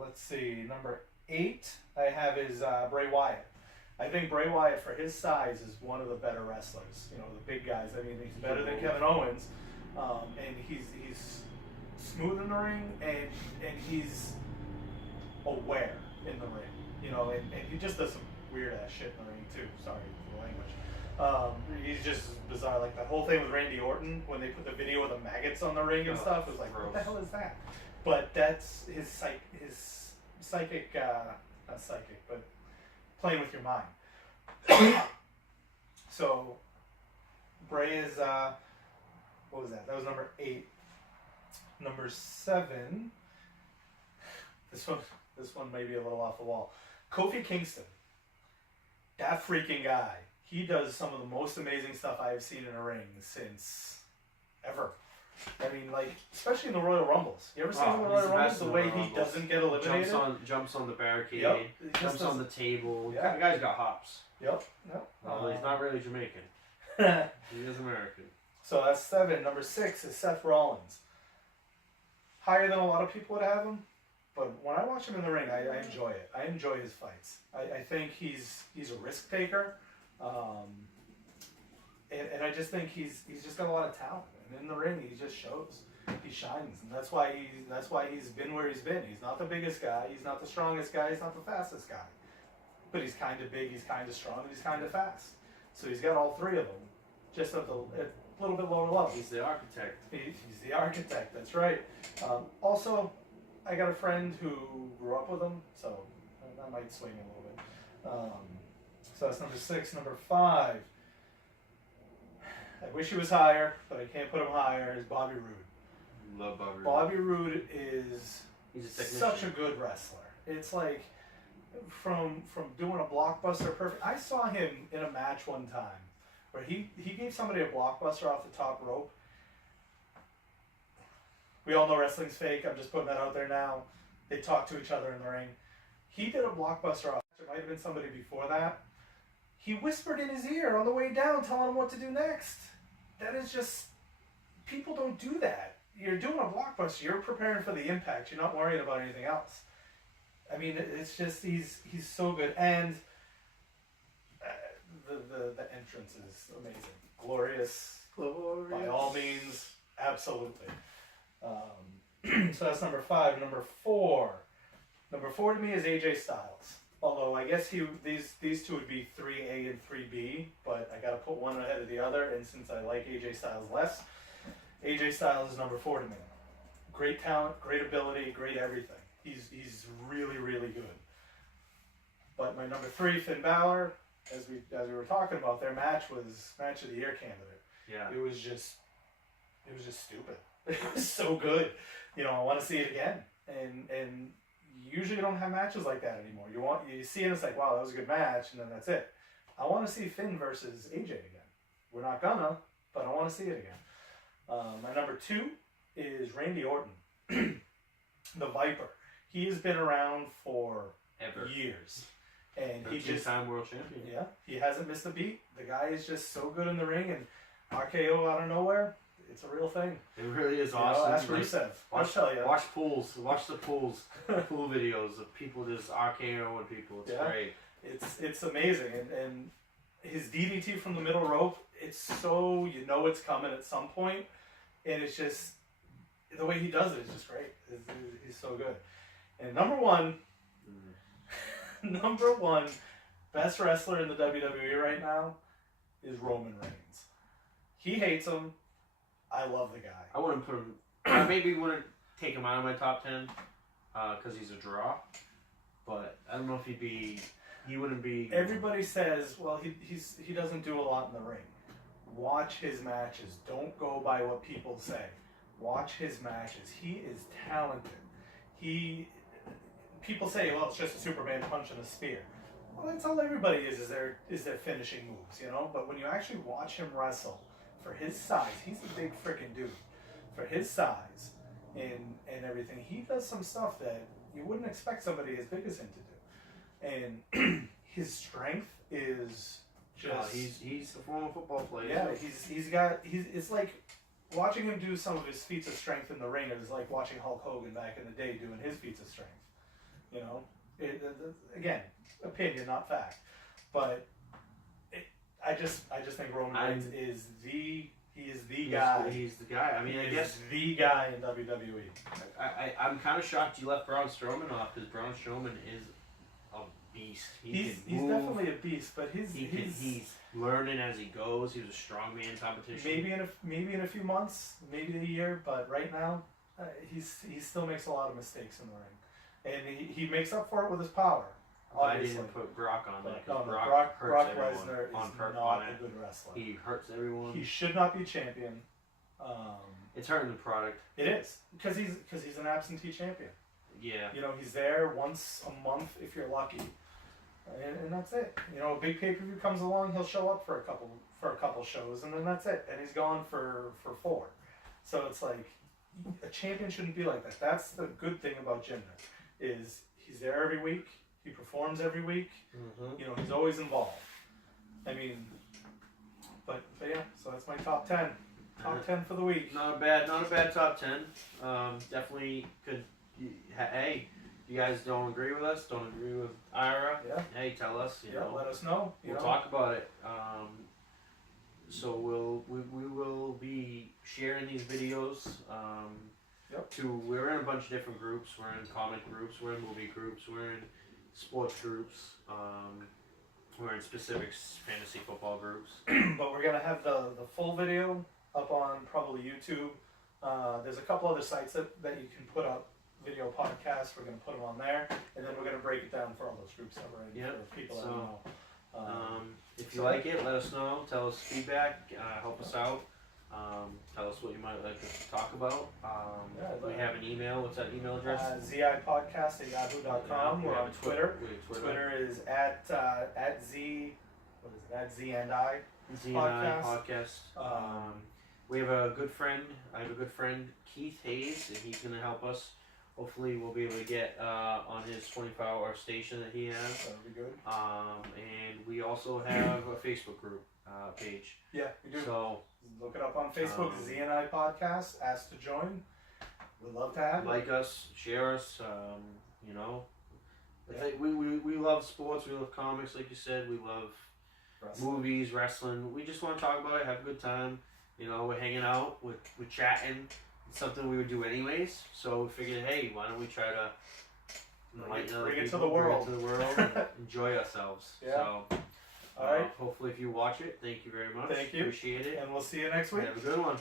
Let's see, number 8 I have is Bray Wyatt. I think Bray Wyatt, for his size, is one of the better wrestlers. You know, the big guys. I mean, he's better than Kevin Owens, and he's smooth in the ring, and he's aware in the ring. You know, and he just does some weird ass shit in the ring too. Sorry for the language. He's just bizarre. Like that whole thing with Randy Orton when they put the video of the maggots on the ring and stuff. It was like, what the hell is that? But that's his psychic, not psychic, but playing with your mind. So Bray is what was that? That was number 8. Number 7. This one may be a little off the wall. Kofi Kingston. That freaking guy. He does some of the most amazing stuff I have seen in a ring since ever. I mean, like, especially in the Royal Rumbles. You ever seen the Royal Rumbles? The way he doesn't get eliminated? Jumps on the barricade, Yep. jumps on the table. Yeah. The guy's got hops. Yep. Well, he's not really Jamaican. He is American. So that's 7. Number 6 is Seth Rollins. Higher than a lot of people would have him, but when I watch him in the ring, I enjoy it. I enjoy his fights. I think he's a risk taker, and I just think he's just got a lot of talent. And in the ring, he just shows. He shines, and that's why he's been where he's been. He's not the biggest guy. He's not the strongest guy. He's not the fastest guy. But he's kind of big. He's kind of strong. And he's kind of fast. So he's got all 3 of them, just at a little bit lower level. He's the architect. He's the architect. That's right. Also, I got a friend who grew up with him, so that might swing a little bit. So that's number 6. Number 5. I wish he was higher, but I can't put him higher. Is Bobby Roode. Love Bobby Roode. Bobby Roode is He's a technician. such a good wrestler. It's like from doing a blockbuster perfect. I saw him in a match one time where he gave somebody a blockbuster off the top rope. We all know wrestling's fake. I'm just putting that out there now. They talk to each other in the ring. He did a blockbuster off. It might have been somebody before that. He whispered in his ear on the way down, telling him what to do next. That is just, people don't do that. You're doing a blockbuster. You're preparing for the impact. You're not worrying about anything else. I mean, it's just he's so good, and the entrance is amazing, glorious. By all means, absolutely. So that's number 5. Number 4. Number 4 to me is AJ Styles. Although I guess these two would be 3A and 3B, but I got to put one ahead of the other. And since I like AJ Styles less, AJ Styles is number 4 to me. Great talent, great ability, great everything. He's really, really good. But my number 3, Finn Balor, as we were talking about, their match was match of the year candidate. Yeah. It was just stupid. It was so good. You know, I want to see it again. And usually you don't have matches like that anymore. You see it, and it's like, wow, that was a good match, and then that's it. I want to see Finn versus AJ again. We're not gonna, but I want to see it again. My number 2 is Randy Orton, the Viper. He has been around for years, and he just time world champion. Yeah, he hasn't missed a beat. The guy is just so good in the ring, and RKO out of nowhere, it's a real thing. It really is You awesome. know, ask Rusev. I'll tell you. Watch the pool videos of people just RKOing people. It's great. It's amazing, and his DDT from the middle rope, it's so, you know it's coming at some point, and it's just the way he does it is just great. He's so good. And number 1, number 1 best wrestler in the WWE right now is Roman Reigns. He hates him. I love the guy. I wouldn't put him. I maybe wouldn't take him out of my top 10 because he's a draw. But I don't know if he wouldn't be. Everybody says, well, he doesn't do a lot in the ring. Watch his matches. Don't go by what people say. Watch his matches. He is talented. People say, well, it's just a Superman punch and a spear. Well, that's all everybody is their finishing moves, you know? But when you actually watch him wrestle, for his size, he's a big freaking dude. For his size and everything, he does some stuff that you wouldn't expect somebody as big as him to do. And his strength is just... he's a former football player. Yeah, it's like watching him do some of his feats of strength in the ring is like watching Hulk Hogan back in the day doing his feats of strength. You know? Again, opinion, not fact. But I just think Roman Reigns is the guy. He's the guy. I mean, I guess the guy in WWE. I'm kind of shocked you left Braun Strowman off because Braun Strowman is a beast. He's can move. definitely a beast, but He's learning as he goes. He was a strongman competition. maybe in a few months, maybe a year, but right now, he still makes a lot of mistakes in the ring, and he makes up for it with his power. I Obviously. didn't put Brock on there But because no, Brock Brock hurts everyone Lesnar on is purpose. not a good wrestler. He hurts everyone. He should not be champion. It's hurting the product. It is because he's an absentee champion. Yeah. You know, he's there once a month if you're lucky, and that's it. You know, a big pay-per-view comes along, he'll show up for a couple shows, and then that's it. And he's gone for 4. So it's like a champion shouldn't be like that. That's the good thing about Jinder, is he's there every week. He performs every week. Mm-hmm. You know, he's always involved. I mean, but yeah. So that's my top 10. Top 10 for the week. Not a bad top 10. Definitely could. Hey, if you guys don't agree with us, don't agree with Ira. Yeah. Hey, tell us. You Yeah. know, Let us know. we'll talk about it. So we will be sharing these videos. Yep. We're in a bunch of different groups. We're in comic groups. We're in movie groups. We're in sports groups. We're in specific fantasy football groups. But we're gonna have the full video up on probably YouTube. There's a couple other sites that you can put up video podcasts. We're gonna put them on there, and then we're gonna break it down for all those groups that we're in. Yep. For people that So, know. If you like it, let us know. Tell us feedback. Help us out. Tell us what you might like us to talk about. We have an email. What's that email address? ZIPodcast@yahoo.com. We're We have on a Twitter. We have Twitter is at Z. What is it? At Z and I. Z&I podcast. We have a good friend. I have a good friend, Keith Hayes, and he's going to help us. Hopefully, we'll be able to get on his 24-hour station that he has. That'll be good. And we also have a Facebook group page. Yeah, we do. So Look it up on Facebook. Z and I Podcast. Ask to join. We'd love to have you. like us, share us. You know, Yeah. we love sports. We love comics, like you said. We love Wrestling. movies, wrestling. We just want to talk about it, have a good time. You know, we're hanging out, we're chatting. It's something we would do anyways. So we figured, hey, why don't we try to enlighten other Bring it to people, the world. bring it to the world, and enjoy ourselves. Yeah. So, All right. hopefully, if you watch it, thank you very much. Thank you. Appreciate it. And we'll see you next week. Have a good one.